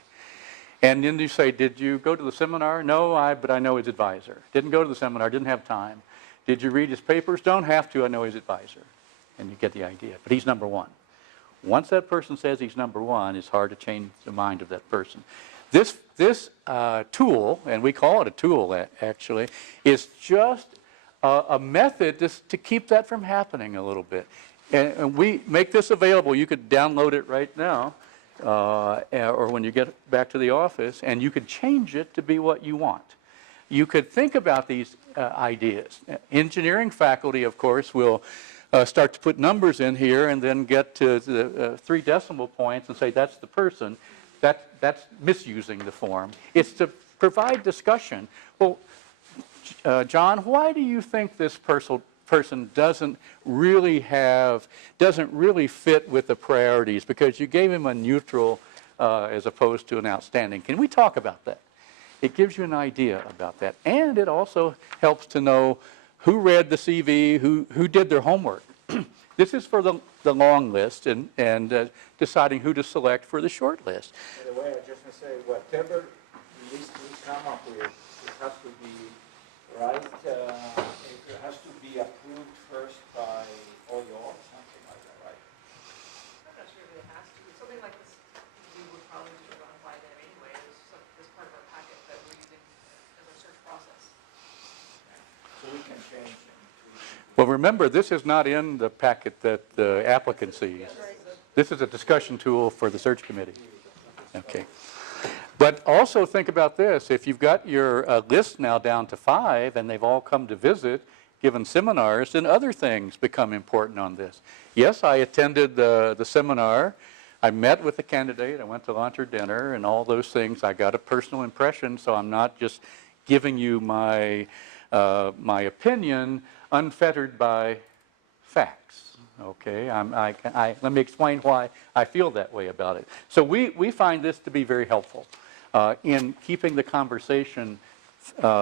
And then you say, did you go to the seminar? No, but I know his advisor. Didn't go to the seminar, didn't have time. Did you read his papers? Don't have to, I know his advisor. And you get the idea, but he's number one. Once that person says he's number one, it's hard to change the mind of that person. This tool, and we call it a tool actually, is just a method to keep that from happening a little bit. And we make this available. You could download it right now, or when you get back to the office, and you could change it to be what you want. You could think about these ideas. Engineering faculty, of course, will start to put numbers in here and then get to the 3 decimal points and say that's the person. That's misusing the form. It's to provide discussion. Well, John, why do you think this person doesn't really fit with the priorities? Because you gave him a neutral as opposed to an outstanding. Can we talk about that? It gives you an idea about that. And it also helps to know who read the CV, who did their homework. This is for the long list and deciding who to select for the short list. By the way, I just want to say, whatever list we come up with, it has to be right, it has to be approved first by all you all, something like that, right? I'm not sure if it has to. Something like this, we would probably do it on by them anyway. This part of our packet that we're using as our search process. So we can change them. Well, remember, this is not in the packet that the applicant sees. This is a discussion tool for the search committee. Okay. But also think about this. If you've got your list now down to 5 and they've all come to visit, given seminars, then other things become important on this. Yes, I attended the seminar. I met with the candidate. I went to lunch or dinner and all those things. I got a personal impression, so I'm not just giving you my opinion unfettered by facts. Okay, let me explain why I feel that way about it. So we find this to be very helpful in keeping the conversation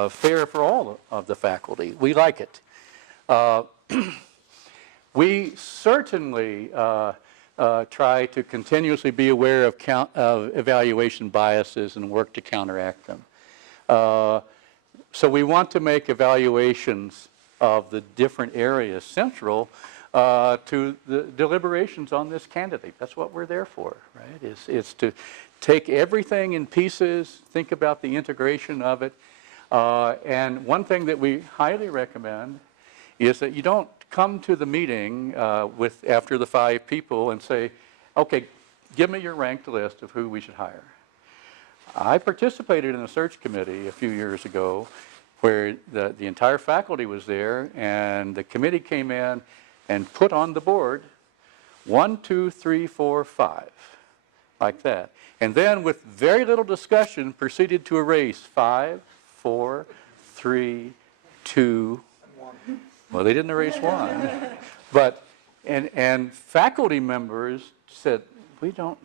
fair for all of the faculty. We like it. We certainly try to continuously be aware of evaluation biases and work to counteract them. So we want to make evaluations of the different areas central to the deliberations on this candidate. That's what we're there for, right? It's to take everything in pieces, think about the integration of it. And one thing that we highly recommend is that you don't come to the meeting after the 5 people and say, okay, give me your ranked list of who we should hire. I participated in a search committee a few years ago where the entire faculty was there, and the committee came in and put on the board 1, 2, 3, 4, 5, like that. And then with very little discussion proceeded to erase 5, 4, 3, 2. Well, they didn't erase 1. But, and faculty members said, we don't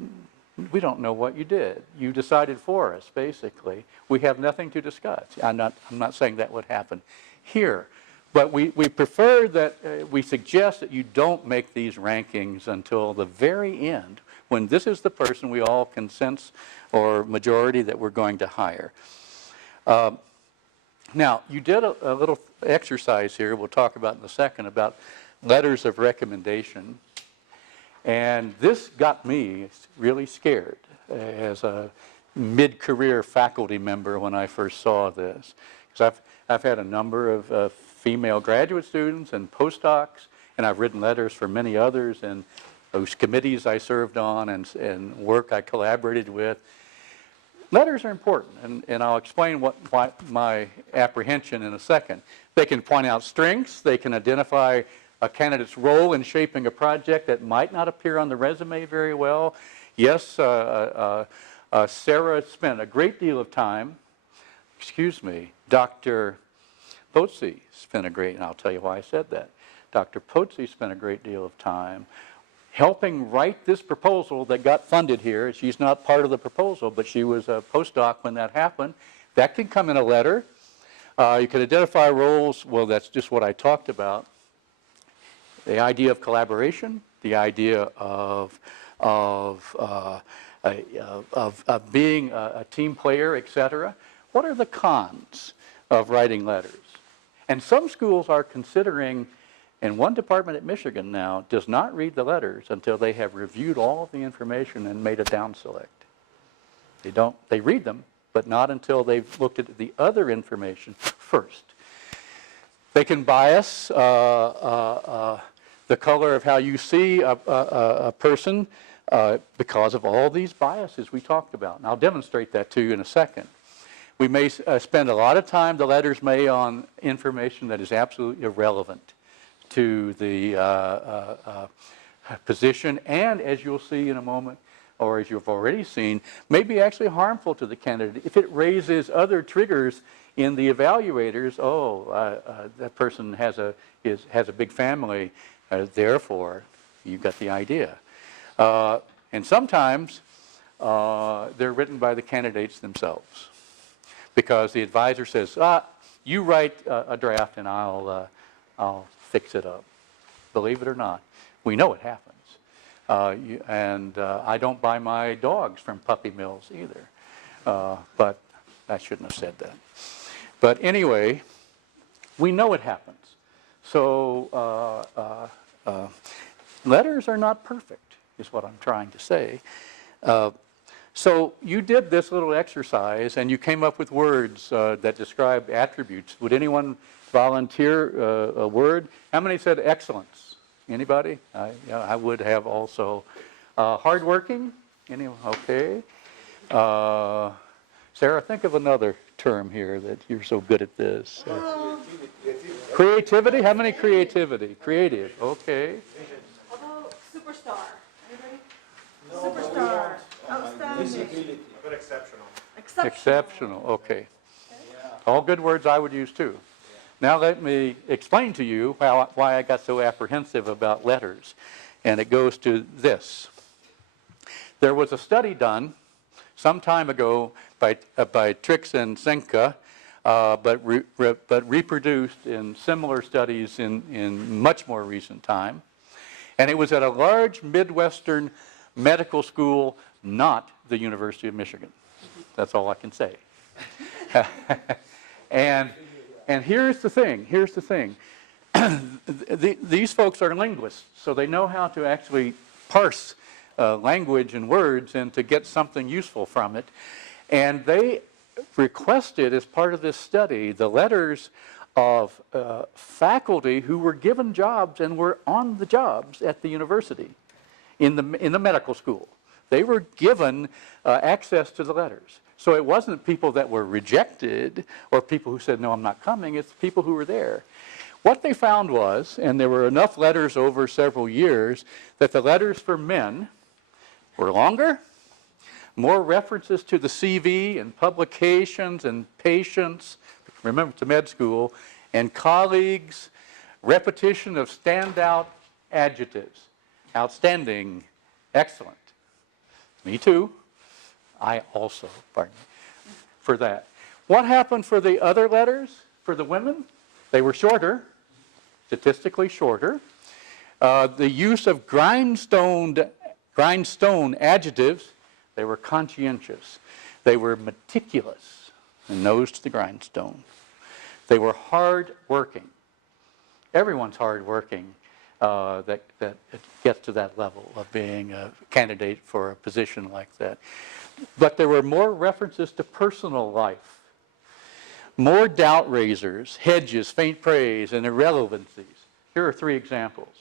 know what you did. You decided for us, basically. We have nothing to discuss. I'm not saying that would happen here. But we prefer that, we suggest that you don't make these rankings until the very end, when this is the person we all consent or majority that we're going to hire. Now, you did a little exercise here, we'll talk about in a second, about letters of recommendation. And this got me really scared as a mid-career faculty member when I first saw this. Because I've had a number of female graduate students and postdocs, and I've written letters for many others, and those committees I served on and work I collaborated with. Letters are important, and I'll explain what my apprehension in a second. They can point out strengths, they can identify a candidate's role in shaping a project that might not appear on the resume very well. Yes, Sara spent a great deal of time, Dr. Pozzi spent and I'll tell you why I said that. Dr. Pozzi spent a great deal of time helping write this proposal that got funded here. She's not part of the proposal, but she was a postdoc when that happened. That can come in a letter. You can identify roles. Well, that's just what I talked about. The idea of collaboration, the idea of being a team player, etc. What are the cons of writing letters? And some schools are considering, and one department at Michigan now does not read the letters until they have reviewed all of the information and made a down select. They read them, but not until they've looked at the other information first. They can bias the color of how you see a person because of all these biases we talked about. And I'll demonstrate that to you in a second. We may spend a lot of time, the letters may, on information that is absolutely irrelevant to the position, and as you'll see in a moment, or as you've already seen, may be actually harmful to the candidate if it raises other triggers in the evaluators. That person has a big family, therefore you've got the idea. And sometimes they're written by the candidates themselves, because the advisor says, you write a draft and I'll fix it up. Believe it or not, we know it happens. I don't buy my dogs from puppy mills either. But I shouldn't have said that. But anyway, we know it happens. So letters are not perfect, is what I'm trying to say. So you did this little exercise and you came up with words that describe attributes. Would anyone volunteer a word. How many said excellence? Anybody? I would have also. Hardworking? Anyone? Okay. Sarah, think of another term here that you're so good at this. Creativity? How many creativity? Creative. Okay. How about superstar? Anybody? Superstar, outstanding, But exceptional. Exceptional. Okay. All good words I would use too. Now let me explain to you why I got so apprehensive about letters. And it goes to this. There was a study done some time ago by Trix and Senka, but reproduced in similar studies in much more recent time. And it was at a large Midwestern medical school, not the University of Michigan. That's all I can say. And here's the thing. These folks are linguists, so they know how to actually parse language and words and to get something useful from it. And they requested, as part of this study, the letters of faculty who were given jobs and were on the jobs at the university in the medical school. They were given access to the letters. So it wasn't people that were rejected or people who said, no, I'm not coming. It's people who were there. What they found was, and there were enough letters over several years, that the letters for men were longer, more references to the CV and publications and patients, remember it's a med school, and colleagues, repetition of standout adjectives, outstanding, excellent. Me too. I also, pardon me, for that. What happened for the other letters, for the women? They were shorter, statistically shorter. The use of grindstone adjectives, they were conscientious. They were meticulous, and nose to the grindstone. They were hard-working. Everyone's hard-working that gets to that level of being a candidate for a position like that. But there were more references to personal life, more doubt raisers, hedges, faint praise, and irrelevancies. Here are 3 examples.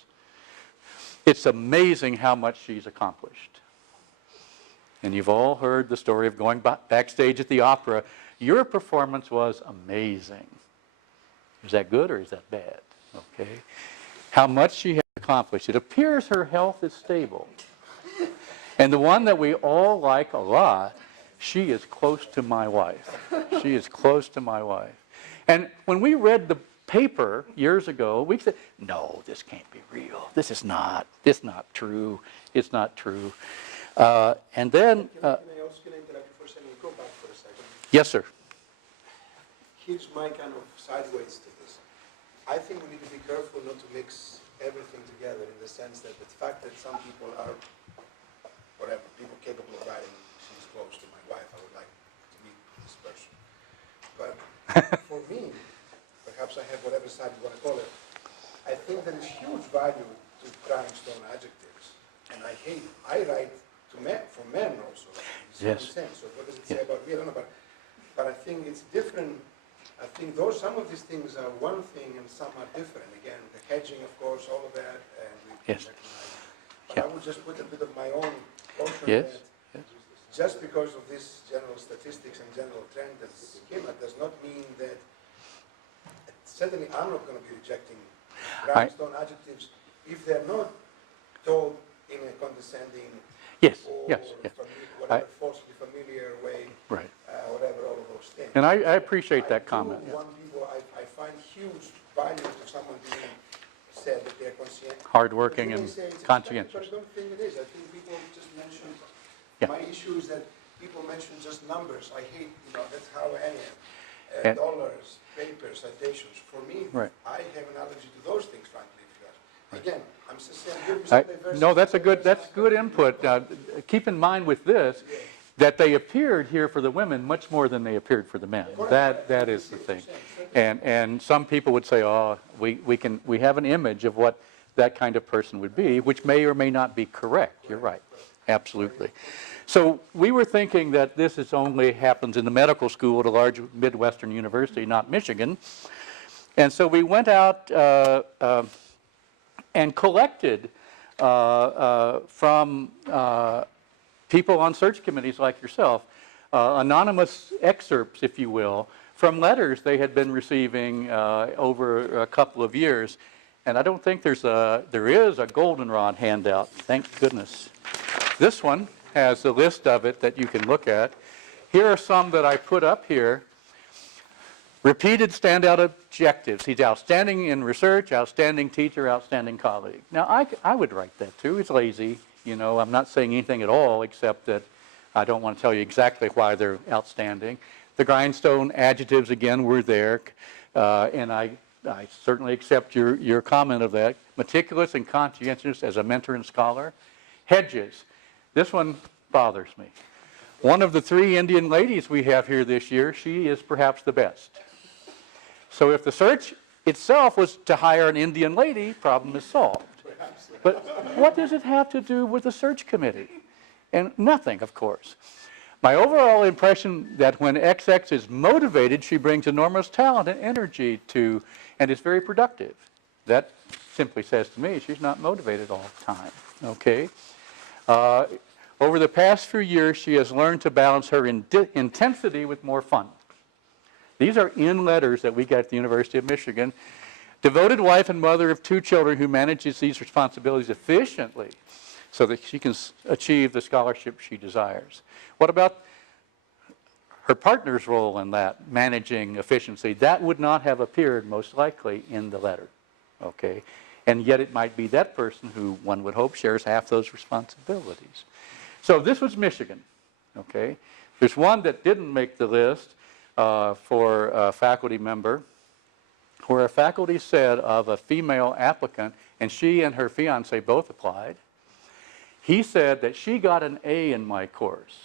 It's amazing how much she's accomplished. And you've all heard the story of going backstage at the opera. Your performance was amazing. Is that good or is that bad? Okay. How much she has accomplished. It appears her health is stable. And the one that we all like a lot, she is close to my wife. She is close to my wife. And when we read the paper years ago, we said, no, this can't be real. This is not true. It's not true. And then... Can I interrupt you for a second? Go back for a second. Yes, sir. Here's my kind of sideways to this. I think we need to be careful not to mix everything together in the sense that the fact that some people are, whatever, people capable of writing, she's close to my wife, I would like to meet this person. But for me, perhaps I have whatever side you want to call it, I think there is huge value to grindstone adjectives. And I write to men, for men also. Yes. So what does it say about me? I don't know, but I think it's different. I think some of these things are one thing and some are different. Again, the hedging, of course, all of that, and we Yes. recognize. But I would just put a bit of my own caution Yes. that just because of this general statistics and general trend that came out does not mean that certainly I'm not going to be rejecting grindstone adjectives if they're not told in a condescending Yes, or yes, yes. whatever falsely familiar way, Right. whatever, all of those things. And I appreciate that comment. I find huge value to someone being said that they're conscientious. Hardworking and conscientious. But I don't think it is. I think people just mention, Yeah. my issue is that people mention just numbers. I hate, that's how I am. And- Dollars, papers, citations. For me, Right. I have an allergy to those things, frankly. Again, I'm just saying. No, that's good input. Keep in mind with this, that they appeared here for the women much more than they appeared for the men. That is the thing. And some people would say, oh, we have an image of what that kind of person would be, which may or may not be correct. You're right. Absolutely. So we were thinking that this only happens in the medical school at a large Midwestern university, not Michigan. And so we went out and collected from people on search committees like yourself, anonymous excerpts, if you will, from letters they had been receiving over a couple of years. And I don't think there is a goldenrod handout, thank goodness. This one has a list of it that you can look at. Here are some that I put up here. Repeated standout objectives. He's outstanding in research, outstanding teacher, outstanding colleague. Now, I would write that too. It's lazy. You know, I'm not saying anything at all except that I don't want to tell you exactly why they're outstanding. The grindstone adjectives, again, were there. And I certainly accept your comment of that. Meticulous and conscientious as a mentor and scholar. Hedges. This one bothers me. One of the 3 Indian ladies we have here this year, she is perhaps the best. So if the search itself was to hire an Indian lady, problem is solved. But what does it have to do with the search committee? And nothing, of course. My overall impression that when XX is motivated, she brings enormous talent and energy to, and is very productive. That simply says to me she's not motivated all the time, okay? Over the past few years, she has learned to balance her intensity with more fun. These are in letters that we got at the University of Michigan. Devoted wife and mother of 2 children who manages these responsibilities efficiently so that she can achieve the scholarship she desires. What about her partner's role in that, managing efficiency? That would not have appeared most likely in the letter, okay? And yet it might be that person who, one would hope, shares half those responsibilities. So this was Michigan, okay? There's one that didn't make the list for a faculty member, where a faculty said of a female applicant, and she and her fiance both applied, he said that she got an A in my course.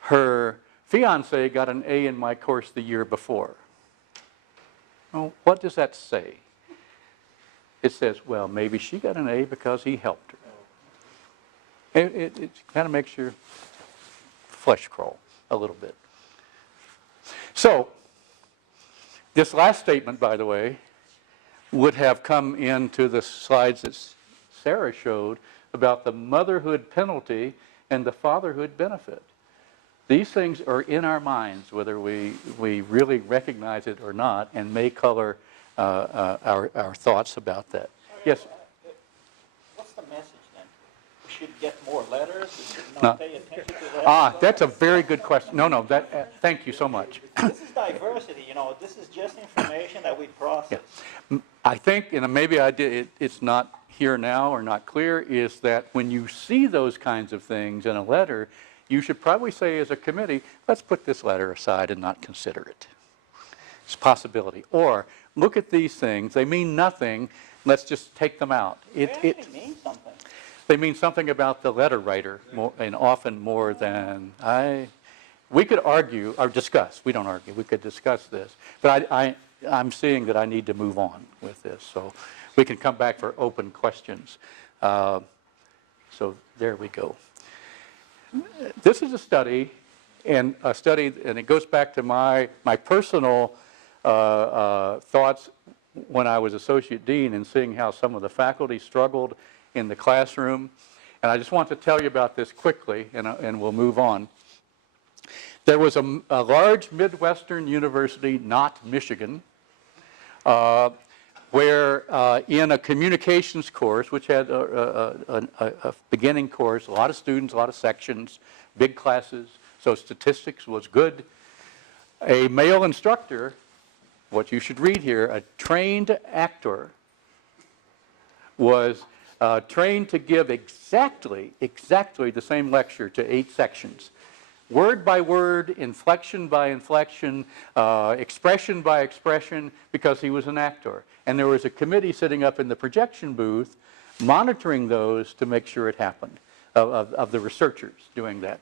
Her fiance got an A in my course the year before. Well, what does that say? It says, well, maybe she got an A because he helped her. It kind of makes your flesh crawl a little bit. So, this last statement, by the way, would have come into the slides that Sara showed about the motherhood penalty and the fatherhood benefit. These things are in our minds, whether we really recognize it or not, and may color our thoughts about that. Yes? What's the message then? We should get more letters? We should No. not pay attention to that? That's a very good question. No, thank you so much. This is diversity, you know. This is just information that we process. Yeah. I think, and maybe I did, it's not here now or not clear, is that when you see those kinds of things in a letter, you should probably say as a committee, let's put this letter aside and not consider it. It's a possibility. Or look at these things. They mean nothing. Let's just take them out. They actually mean something. They mean something about the letter writer, more, and often more than we could argue or discuss. We don't argue. We could discuss this. But I'm seeing that I need to move on with this. So we can come back for open questions. So there we go. This is a study, and it goes back to my personal thoughts when I was associate dean and seeing how some of the faculty struggled in the classroom. And I just want to tell you about this quickly, and we'll move on. There was a large Midwestern university, not Michigan, where in a communications course, which had a beginning course, a lot of students, a lot of sections, big classes, so statistics was good. A male instructor, what you should read here, a trained actor, was trained to give exactly the same lecture to 8 sections. Word by word, inflection by inflection, expression by expression, because he was an actor. And there was a committee sitting up in the projection booth monitoring those to make sure it happened, of the researchers doing that.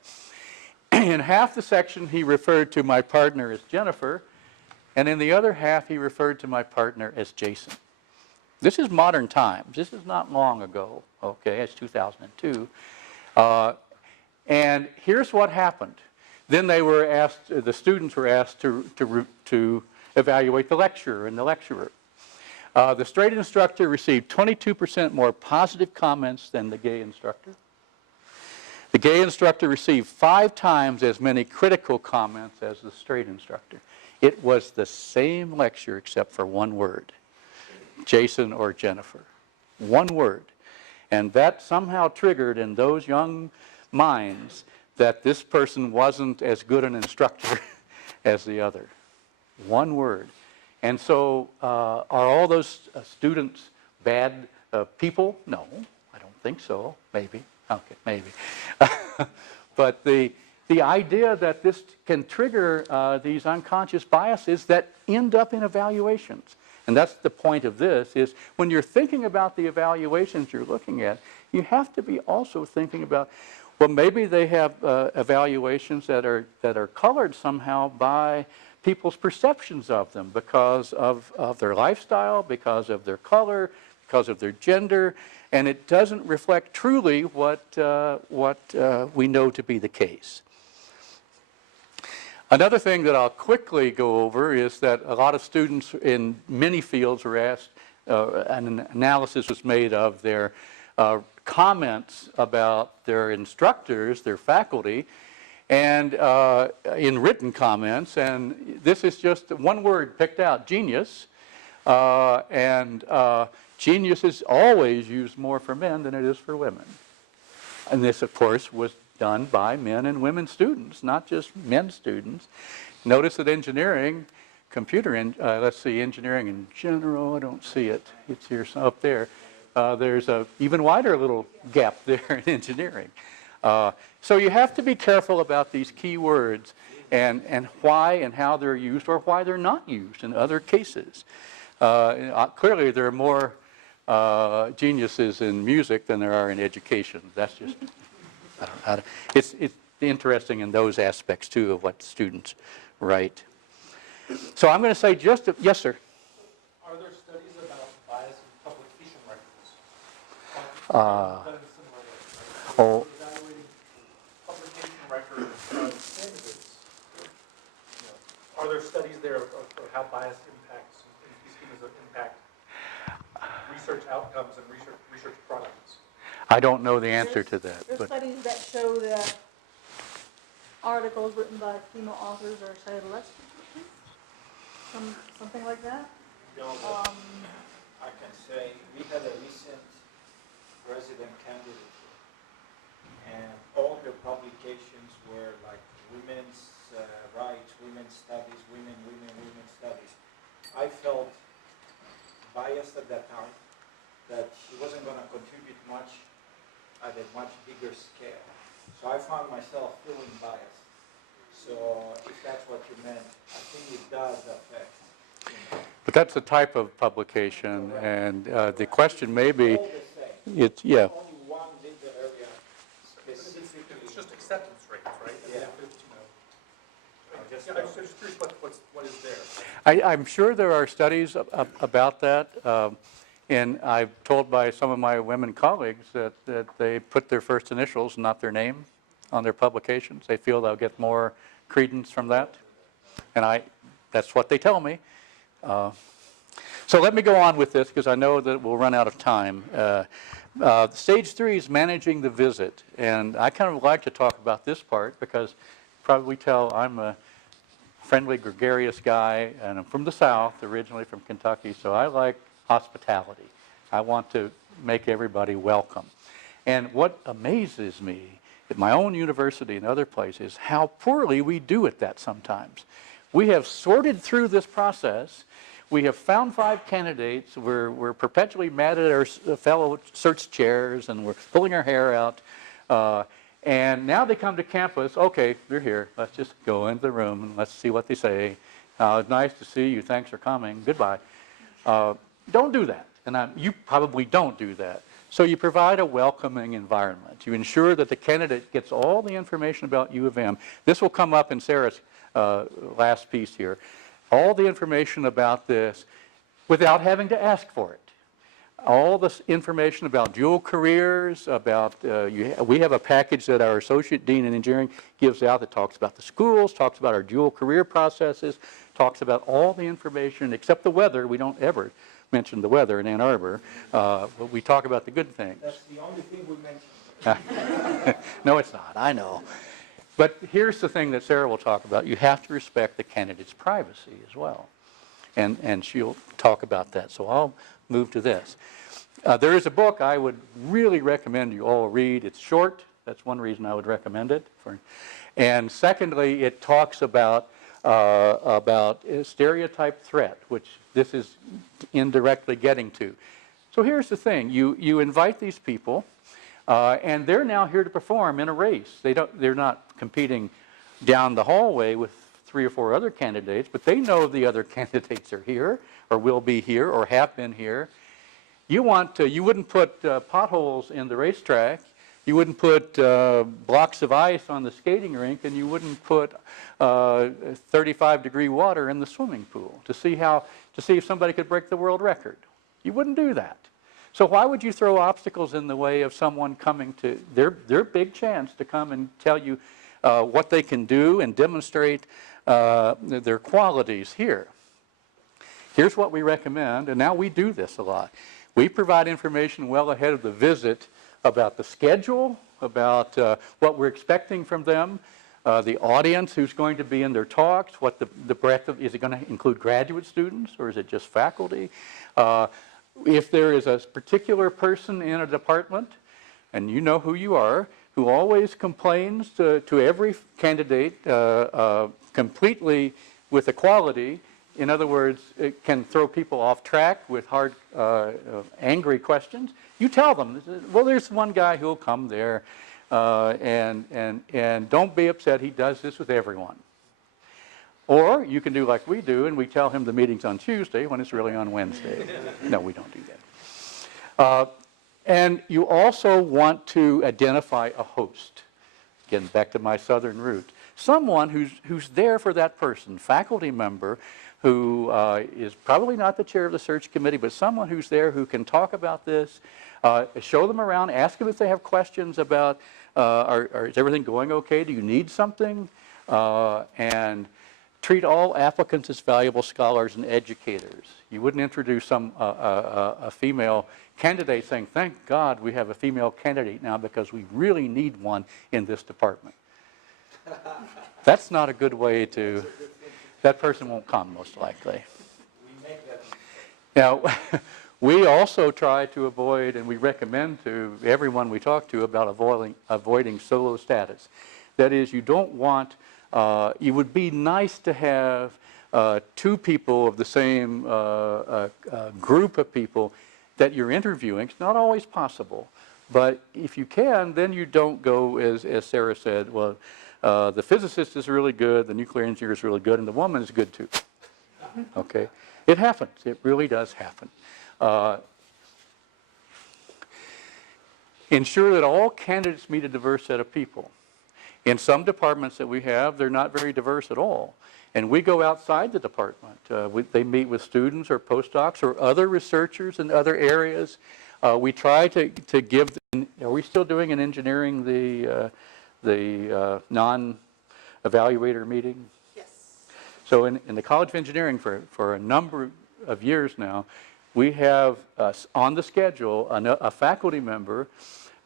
In half the section, he referred to my partner as Jennifer, and in the other half, he referred to my partner as Jason. This is modern times. This is not long ago, okay? It's 2002. And here's what happened. Then they were asked, the students were asked to evaluate the lecturer and the lecturer. The straight instructor received 22% more positive comments than the gay instructor. The gay instructor received 5 times as many critical comments as the straight instructor. It was the same lecture except for one word, Jason or Jennifer. One word. And that somehow triggered in those young minds that this person wasn't as good an instructor as the other. One word. And so are all those students bad people? No, I don't think so. Maybe. Okay, maybe. But the idea that this can trigger these unconscious biases that end up in evaluations. And that's the point of this, is when you're thinking about the evaluations you're looking at, you have to be also thinking about, well, maybe they have evaluations that are colored somehow by people's perceptions of them because of their lifestyle, because of their color, because of their gender, and it doesn't reflect truly what we know to be the case. Another thing that I'll quickly go over is that a lot of students in many fields were asked, an analysis was made of their comments about their instructors, their faculty, and in written comments, and this is just one word picked out, genius, and genius is always used more for men than it is for women. And this, of course, was done by men and women students, not just men students. Notice that engineering, let's see, engineering in general, I don't see it. It's here up there. There's a even wider little gap there in engineering. So you have to be careful about these key words and why and how they're used or why they're not used in other cases. Clearly there are more geniuses in music than there are in education. That's just, I don't know how to, it's interesting in those aspects too of what students write. So I'm going to say just, yes sir? Are there studies about bias in publication records? Done in a similar way, right? Oh. Evaluating publication records of candidates. Are there studies there of how bias impacts, in these schemas impact research outcomes and research products? I don't know the answer to that. There's But studies that show that articles written by female authors are cited less frequently, something like that. No, but I can say we had a recent resident candidate here, and all their publications were like women's rights, women's studies, women studies. I felt biased at that time that she wasn't going to contribute much at a much bigger scale. So I found myself feeling biased. So if that's what you meant, I think it does affect. But that's a type of publication, and the question may be, All the same. it's, yeah. Only one legal area specifically. It's just acceptance rates, right? Yeah. Yeah, I'm just curious what is there. I'm sure there are studies about that, and I've told by some of my women colleagues that they put their first initials, not their name, on their publications. They feel they'll get more credence from that, and that's what they tell me. So let me go on with this because I know that we'll run out of time. Stage 3 is managing the visit, and I kind of like to talk about this part because probably tell I'm a friendly, gregarious guy, and I'm from the South, originally from Kentucky, so I like hospitality. I want to make everybody welcome. And what amazes me at my own university and other places, how poorly we do at that sometimes. We have sorted through this process. We have found 5 candidates. We're perpetually mad at our fellow search chairs, and we're pulling our hair out. And now they come to campus. Okay, they're here. Let's just go into the room and let's see what they say. It's nice to see you. Thanks for coming. Goodbye. Don't do that. And you probably don't do that. So you provide a welcoming environment. You ensure that the candidate gets all the information about U of M. This will come up in Sarah's last piece here. All the information about this without having to ask for it. all this information about dual careers, about, we have a package that our Associate Dean in Engineering gives out that talks about the schools, talks about our dual career processes, talks about all the information except the weather. We don't ever mention the weather in Ann Arbor, but we talk about the good things. That's the only thing we mentioned. No, it's not, I know. But here's the thing that Sarah will talk about. You have to respect the candidate's privacy as well. And she'll talk about that. So I'll move to this. There is a book I would really recommend you all read. It's short. That's one reason I would recommend it. And secondly, it talks about a stereotype threat, which this is indirectly getting to. So here's the thing. You invite these people, and they're now here to perform in a race. They're not competing down the hallway with 3 or 4 other candidates, but they know the other candidates are here, or will be here, or have been here. You wouldn't put potholes in the racetrack, you wouldn't put blocks of ice on the skating rink, and you wouldn't put 35-degree water in the swimming pool to see if somebody could break the world record. You wouldn't do that. So why would you throw obstacles in the way of someone coming to their big chance to come and tell you what they can do and demonstrate their qualities here? Here's what we recommend, and now we do this a lot. We provide information well ahead of the visit about the schedule, about what we're expecting from them, the audience who's going to be in their talks, what the breadth of, is it going to include graduate students or is it just faculty? If there is a particular person in a department, and you know who you are, who always complains to every candidate completely with equality, in other words, it can throw people off track with hard, angry questions, you tell them, well, there's one guy who'll come there, and don't be upset, he does this with everyone. Or you can do like we do, and we tell him the meeting's on Tuesday when it's really on Wednesday. No, we don't do that. And you also want to identify a host. Again, back to my southern root. Someone who's there for that person, faculty member, who is probably not the chair of the search committee, but someone who's there who can talk about this, show them around, ask them if they have questions about, is everything going okay? Do you need something? And treat all applicants as valuable scholars and educators. You wouldn't introduce a female candidate saying, thank God we have a female candidate now because we really need one in this department. That's not a good way to, that person won't come most likely. We make that. Now, we also try to avoid, and we recommend to everyone we talk to about avoiding solo status. That is, you don't want, it would be nice to have 2 people of the same group of people that you're interviewing. It's not always possible. But if you can, then you don't go, as Sarah said, well, the physicist is really good, the nuclear engineer is really good, and the woman is good too. Okay? It happens. It really does happen. Ensure that all candidates meet a diverse set of people. In some departments that we have, they're not very diverse at all. And we go outside the department. They meet with students or postdocs or other researchers in other areas. We try to give, are we still doing in engineering the non-evaluator meeting? Yes. So in the College of Engineering for a number of years now, we have on the schedule a faculty member,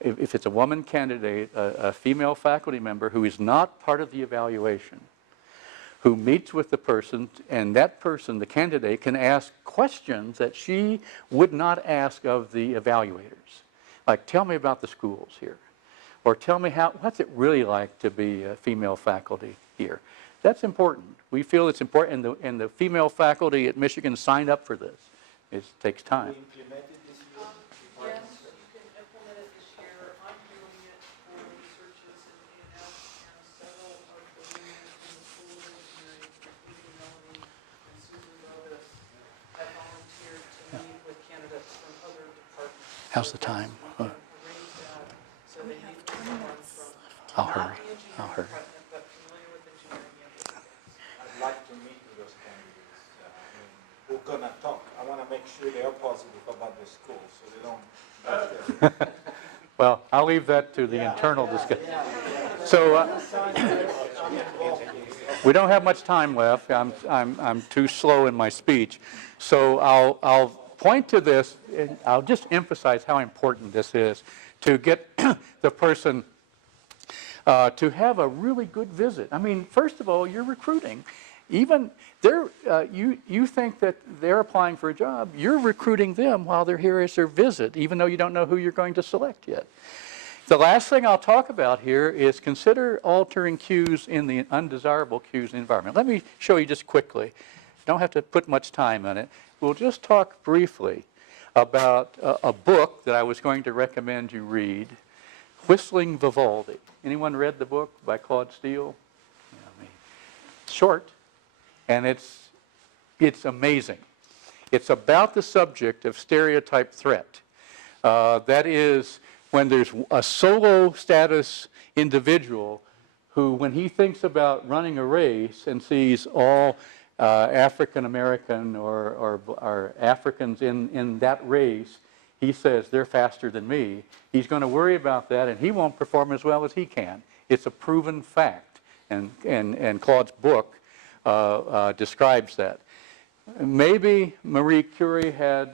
if it's a woman candidate, a female faculty member who is not part of the evaluation, who meets with the person, and that person, the candidate, can ask questions that she would not ask of the evaluators. Like, tell me about the schools here. Or tell me what's it really like to be a female faculty here. That's important. We feel it's important, and the female faculty at Michigan signed up for this. It takes time. We implemented this year. Yes, you can implement it this year. I'm doing it for researches in A&M, and several of the women in the School of Engineering, including Melanie and Susan Rovis, have volunteered to meet with candidates from other departments. How's the time? We can arrange that, so they meet with someone from I'll not hurry. the I'll engineering hurry. department, but familiar with engineering and physics. I'd like to meet with those candidates. We're gonna talk. I I want to make sure they are positive about the school, so they don't. Well, I'll leave that to the internal discussion. So we don't have much time left. I'm too slow in my speech. So I'll point to this, and I'll just emphasize how important this is to get the person to have a really good visit. I mean, first of all, you're recruiting. Even you think that they're applying for a job, you're recruiting them while they're here as their visit, even though you don't know who you're going to select yet. The last thing I'll talk about here is consider altering cues in the undesirable cues environment. Let me show you just quickly. Don't have to put much time on it. We'll just talk briefly about a book that I was going to recommend you read, Whistling Vivaldi. Anyone read the book by Claude Steele? It's short, and it's amazing. It's about the subject of stereotype threat. That is, when there's a solo status individual who, when he thinks about running a race and sees all African American or Africans in that race, he says, they're faster than me. He's going to worry about that, and he won't perform as well as he can. It's a proven fact, and Claude's book describes that. Maybe Marie Curie had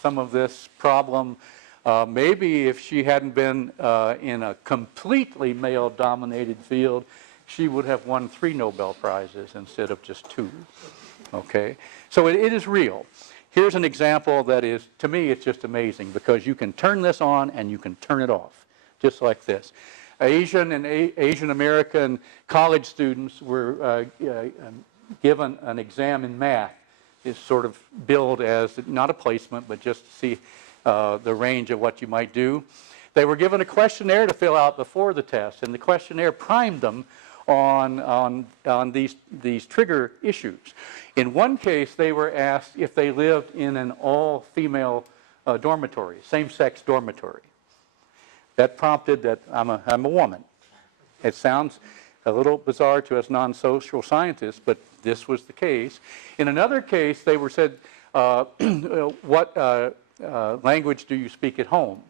some of this problem. Maybe if she hadn't been in a completely male-dominated field, she would have won 3 Nobel Prizes instead of just 2. Okay? So it is real. Here's an example that is, to me, it's just amazing because you can turn this on and you can turn it off, just like this. Asian and Asian American college students were given an exam in math. It's sort of billed as not a placement, but just to see the range of what you might do. They were given a questionnaire to fill out before the test, and the questionnaire primed them on these trigger issues. In one case, they were asked if they lived in an all-female dormitory, same-sex dormitory. That prompted that I'm a woman. It sounds a little bizarre to us non-social scientists, but this was the case. In another case, they were said, what language do you speak at home?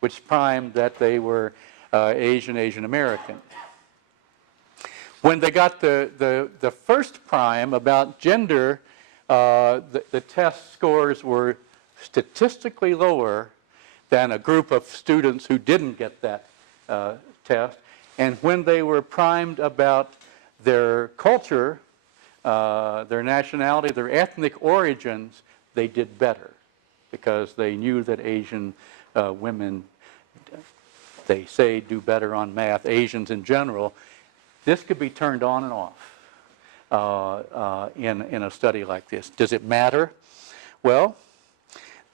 Which primed that they were Asian American. When they got the first prime about gender, the test scores were statistically lower than a group of students who didn't get that test. And when they were primed about their culture, their nationality, their ethnic origins, they did better because they knew that Asian women, they say, do better on math. Asians in general. This could be turned on and off in a study like this. Does it matter? Well,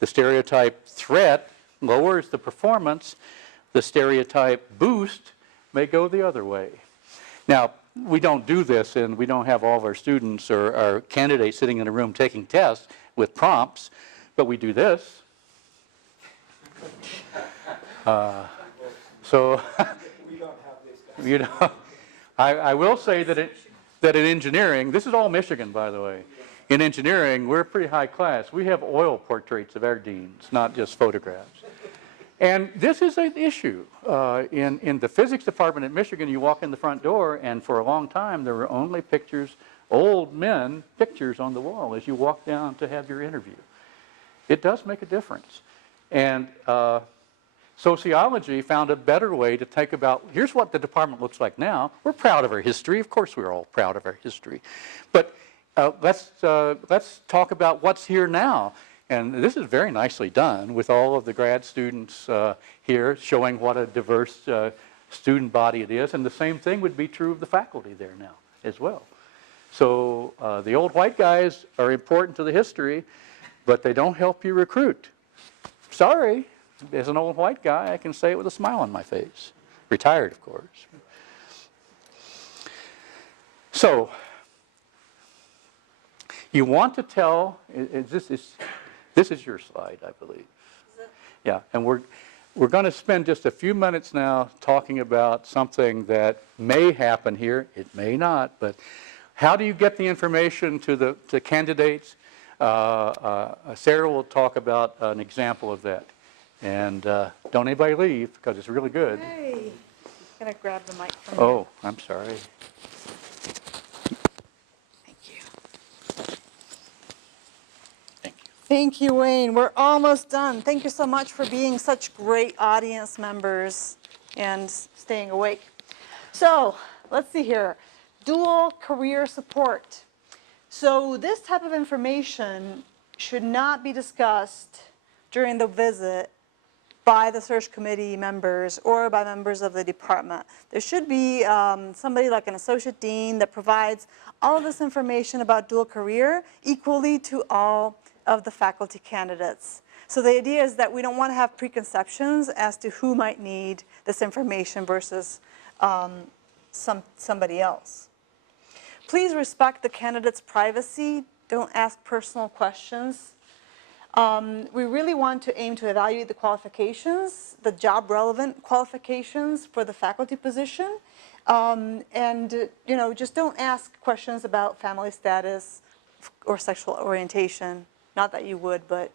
the stereotype threat lowers the performance. The stereotype boost may go the other way. Now, we don't do this, and we don't have all of our students or our candidates sitting in a room taking tests with prompts, but we do this. So, you know, I will say that in engineering, this is all Michigan, by the way. In engineering, we're pretty high class. We have oil portraits of our deans, not just photographs. And this is an issue. In the physics department at Michigan, you walk in the front door, and for a long time, there were only pictures, old men pictures on the wall as you walk down to have your interview. It does make a difference. And sociology found a better way to think about, here's what the department looks like now. We're proud of our history. Of course we're all proud of our history. But let's talk about what's here now. And this is very nicely done with all of the grad students here showing what a diverse student body it is. And the same thing would be true of the faculty there now as well. So the old white guys are important to the history, but they don't help you recruit. Sorry. As an old white guy, I can say it with a smile on my face. Retired, of course. So, you want to tell, this is your slide, I believe. Yeah, and we're going to spend just a few minutes now talking about something that may happen here. It may not, but how do you get the information to the candidates? Sarah will talk about an example of that. And don't anybody leave, because it's really good. Hey, I'm gonna grab the mic from you. Oh, I'm sorry. Thank you. Thank you. Thank you, Wayne. We're almost done. Thank you so much for being such great audience members and staying awake. So let's see here. Dual career support. So this type of information should not be discussed during the visit by the search committee members or by members of the department. There should be somebody like an associate dean that provides all of this information about dual career equally to all of the faculty candidates. So the idea is that we don't want to have preconceptions as to who might need this information versus somebody else. Please respect the candidate's privacy. Don't ask personal questions. We really want to aim to evaluate the qualifications, the job relevant qualifications for the faculty position. And just don't ask questions about family status or sexual orientation. Not that you would, but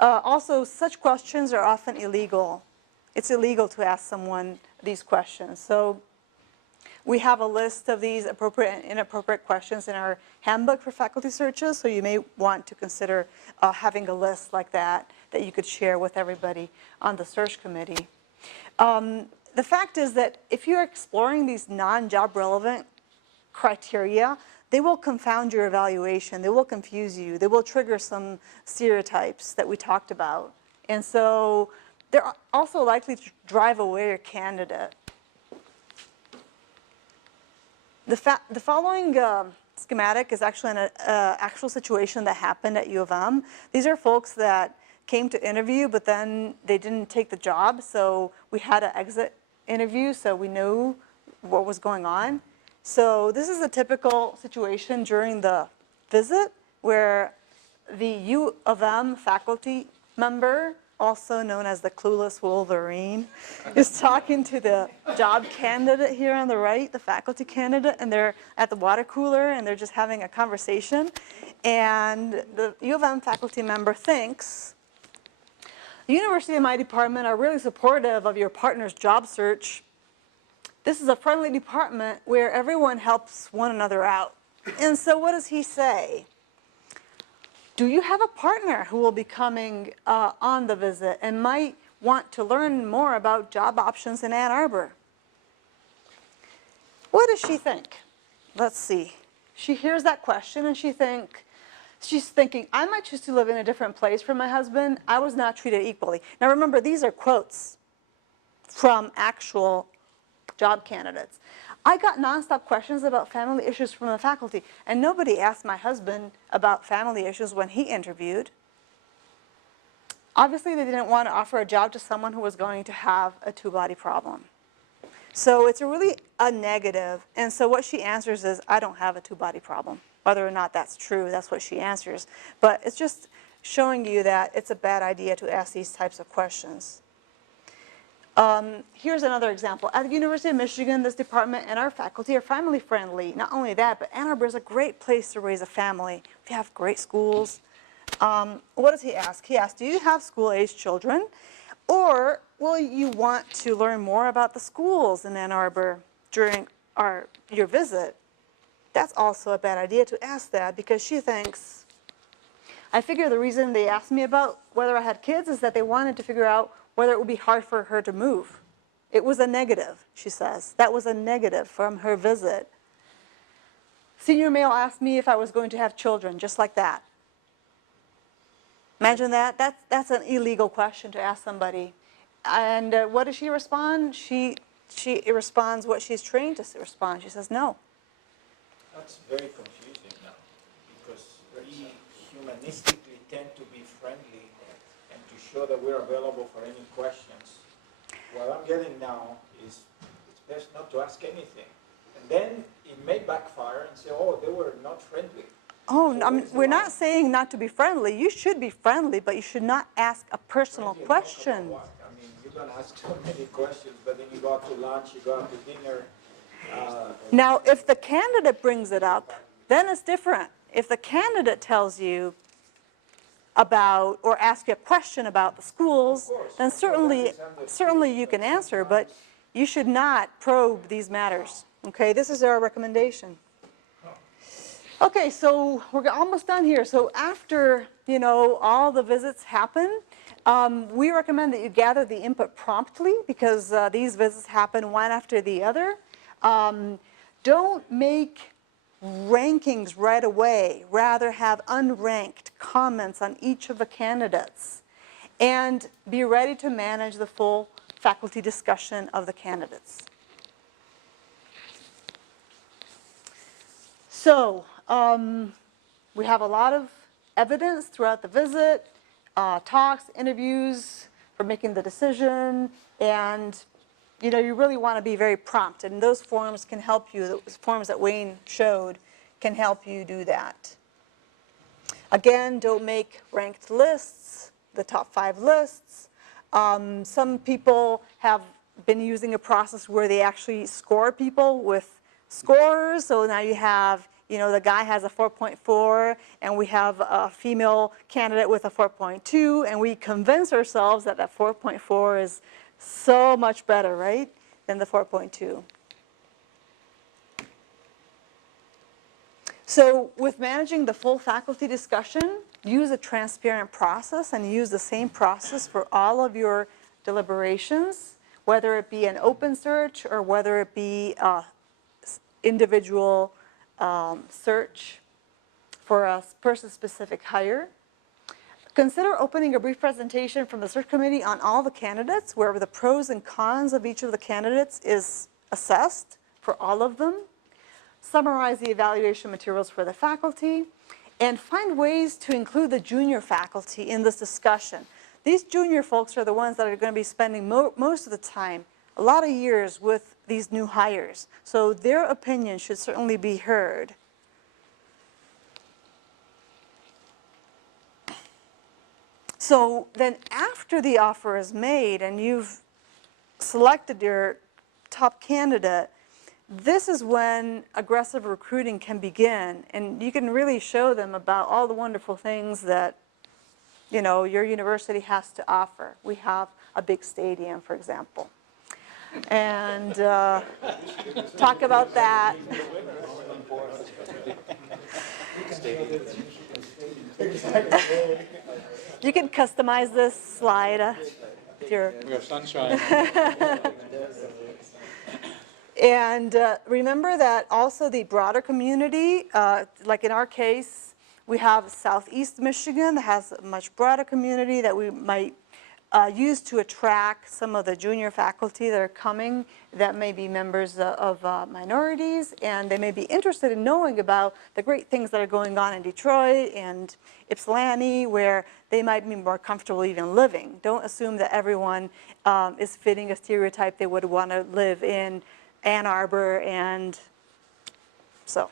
also such questions are often illegal. It's illegal to ask someone these questions. So we have a list of these appropriate and inappropriate questions in our handbook for faculty searches, so you may want to consider having a list like that you could share with everybody on the search committee. The fact is that if you're exploring these non-job relevant criteria, they will confound your evaluation, they will confuse you, they will trigger some stereotypes that we talked about. And so they're also likely to drive away your candidate. The following schematic is actually an actual situation that happened at U of M. These are folks that came to interview, but then they didn't take the job, so we had an exit interview, so we knew what was going on. So this is a typical situation during the visit where the U of M faculty member, also known as the clueless Wolverine, is talking to the job candidate here on the right, the faculty candidate, and they're at the water cooler and they're just having a conversation. And the U of M faculty member thinks, the university and my department are really supportive of your partner's job search. This is a friendly department where everyone helps one another out. And so what does he say? Do you have a partner who will be coming on the visit and might want to learn more about job options in Ann Arbor? What does she think? Let's see. She hears that question and she's thinking, I might choose to live in a different place from my husband. I was not treated equally. Now remember, these are quotes from actual job candidates. I got nonstop questions about family issues from the faculty, and nobody asked my husband about family issues when he interviewed. Obviously, they didn't want to offer a job to someone who was going to have a two-body problem. So it's really a negative, and so what she answers is, I don't have a two-body problem. Whether or not that's true, that's what she answers. But it's just showing you that it's a bad idea to ask these types of questions. Here's another example. At the University of Michigan, this department and our faculty are family friendly. Not only that, but Ann Arbor is a great place to raise a family. We have great schools. What does he ask? He asks, do you have school-aged children? Or will you want to learn more about the schools in Ann Arbor during your visit? That's also a bad idea to ask that, because she thinks, I figure the reason they asked me about whether I had kids is that they wanted to figure out whether it would be hard for her to move. It was a negative, she says. That was a negative from her visit. Senior male asked me if I was going to have children, just like that. Imagine that. That's an illegal question to ask somebody. And what does she respond? She responds what she's trained to respond. She says no. That's very confusing now, because we humanistically tend to be friendly and to show that we're available for any questions. What I'm getting now is it's best not to ask anything. And then it may backfire and say, oh, they were not friendly. Oh, So we're not saying not to be friendly. You should be friendly, but you should not ask a personal question. What? I mean, you're going to ask so many questions, but then you go out to lunch, you go out to dinner. Now, if the candidate brings it up, then it's different. If the candidate tells you, about or ask you a question about the schools, course. then Well, that is certainly you can answer, but you should not probe these matters. Okay, this is our recommendation. Okay, so we're almost done here. So after, all the visits happen, we recommend that you gather the input promptly because these visits happen one after the other. Don't make rankings right away. Rather have unranked comments on each of the candidates. And be ready to manage the full faculty discussion of the candidates. So, we have a lot of evidence throughout the visit, talks, interviews for making the decision, and you really want to be very prompt, and those forms can help you. Those forms that Wayne showed can help you do that. Again, don't make ranked lists, the top 5 lists. Some people have been using a process where they actually score people with scores. So now you have, the guy has a 4.4 and we have a female candidate with a 4.2 and we convince ourselves that that 4.4 is so much better, right, than the 4.2. So with managing the full faculty discussion, use a transparent process and use the same process for all of your deliberations, whether it be an open search or whether it be individual search for a person-specific hire. Consider opening a brief presentation from the search committee on all the candidates, where the pros and cons of each of the candidates is assessed for all of them. Summarize the evaluation materials for the faculty, and find ways to include the junior faculty in this discussion. These junior folks are the ones that are going to be spending most of the time, a lot of years with these new hires. So their opinion should certainly be heard. So then after the offer is made and you've selected your top candidate, this is when aggressive recruiting can begin, and you can really show them about all the wonderful things that your university has to offer. We have a big stadium, for example, and talk about that. You can customize this slide if you're. We have sunshine. And remember that also the broader community, like in our case, we have Southeast Michigan that has a much broader community that we might use to attract some of the junior faculty that are coming that may be members of minorities, and they may be interested in knowing about the great things that are going on in Detroit and Ypsilanti, where they might be more comfortable even living. Don't assume that everyone is fitting a stereotype they would want to live in Ann Arbor, and so.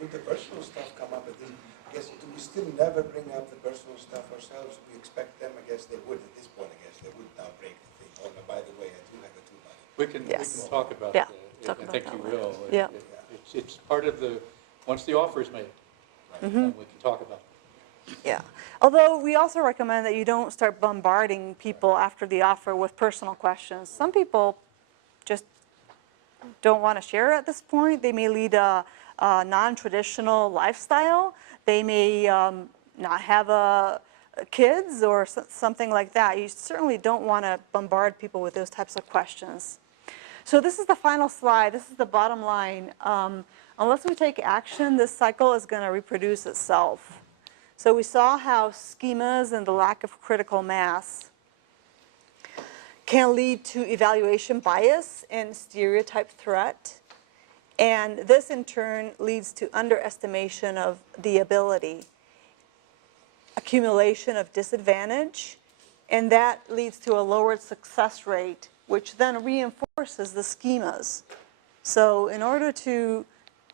Would the personal stuff come up at this? I guess, do we still never bring up the personal stuff ourselves? We expect them, I guess they would at this point, I guess they would now break the thing. Oh, no, by the way, I do have a 2 money. We can talk about Yeah, that. talk I about think that you later. will. Yeah. It's part of the, once the offer is made, then we can talk about it. Yeah. Although we also recommend that you don't start bombarding people after the offer with personal questions. Some people just don't want to share at this point. They may lead a non-traditional lifestyle. They may not have kids or something like that. You certainly don't want to bombard people with those types of questions. So this is the final slide. This is the bottom line. Unless we take action, this cycle is going to reproduce itself. So we saw how schemas and the lack of critical mass can lead to evaluation bias and stereotype threat. And this in turn leads to underestimation of the ability, accumulation of disadvantage, and that leads to a lowered success rate, which then reinforces the schemas. So in order to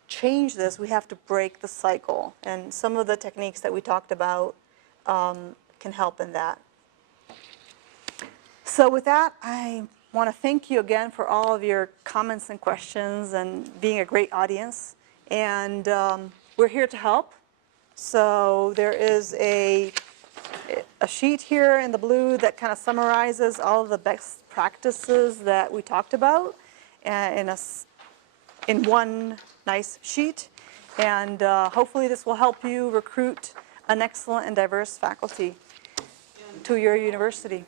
change this, we have to break the cycle. And some of the techniques that we talked about can help in that. So with that, I want to thank you again for all of your comments and questions and being a great audience. And we're here to help. So there is a a sheet here in the blue that kind of summarizes all of the best practices that we talked about in one nice sheet. And hopefully this will help you recruit an excellent and diverse faculty to your university.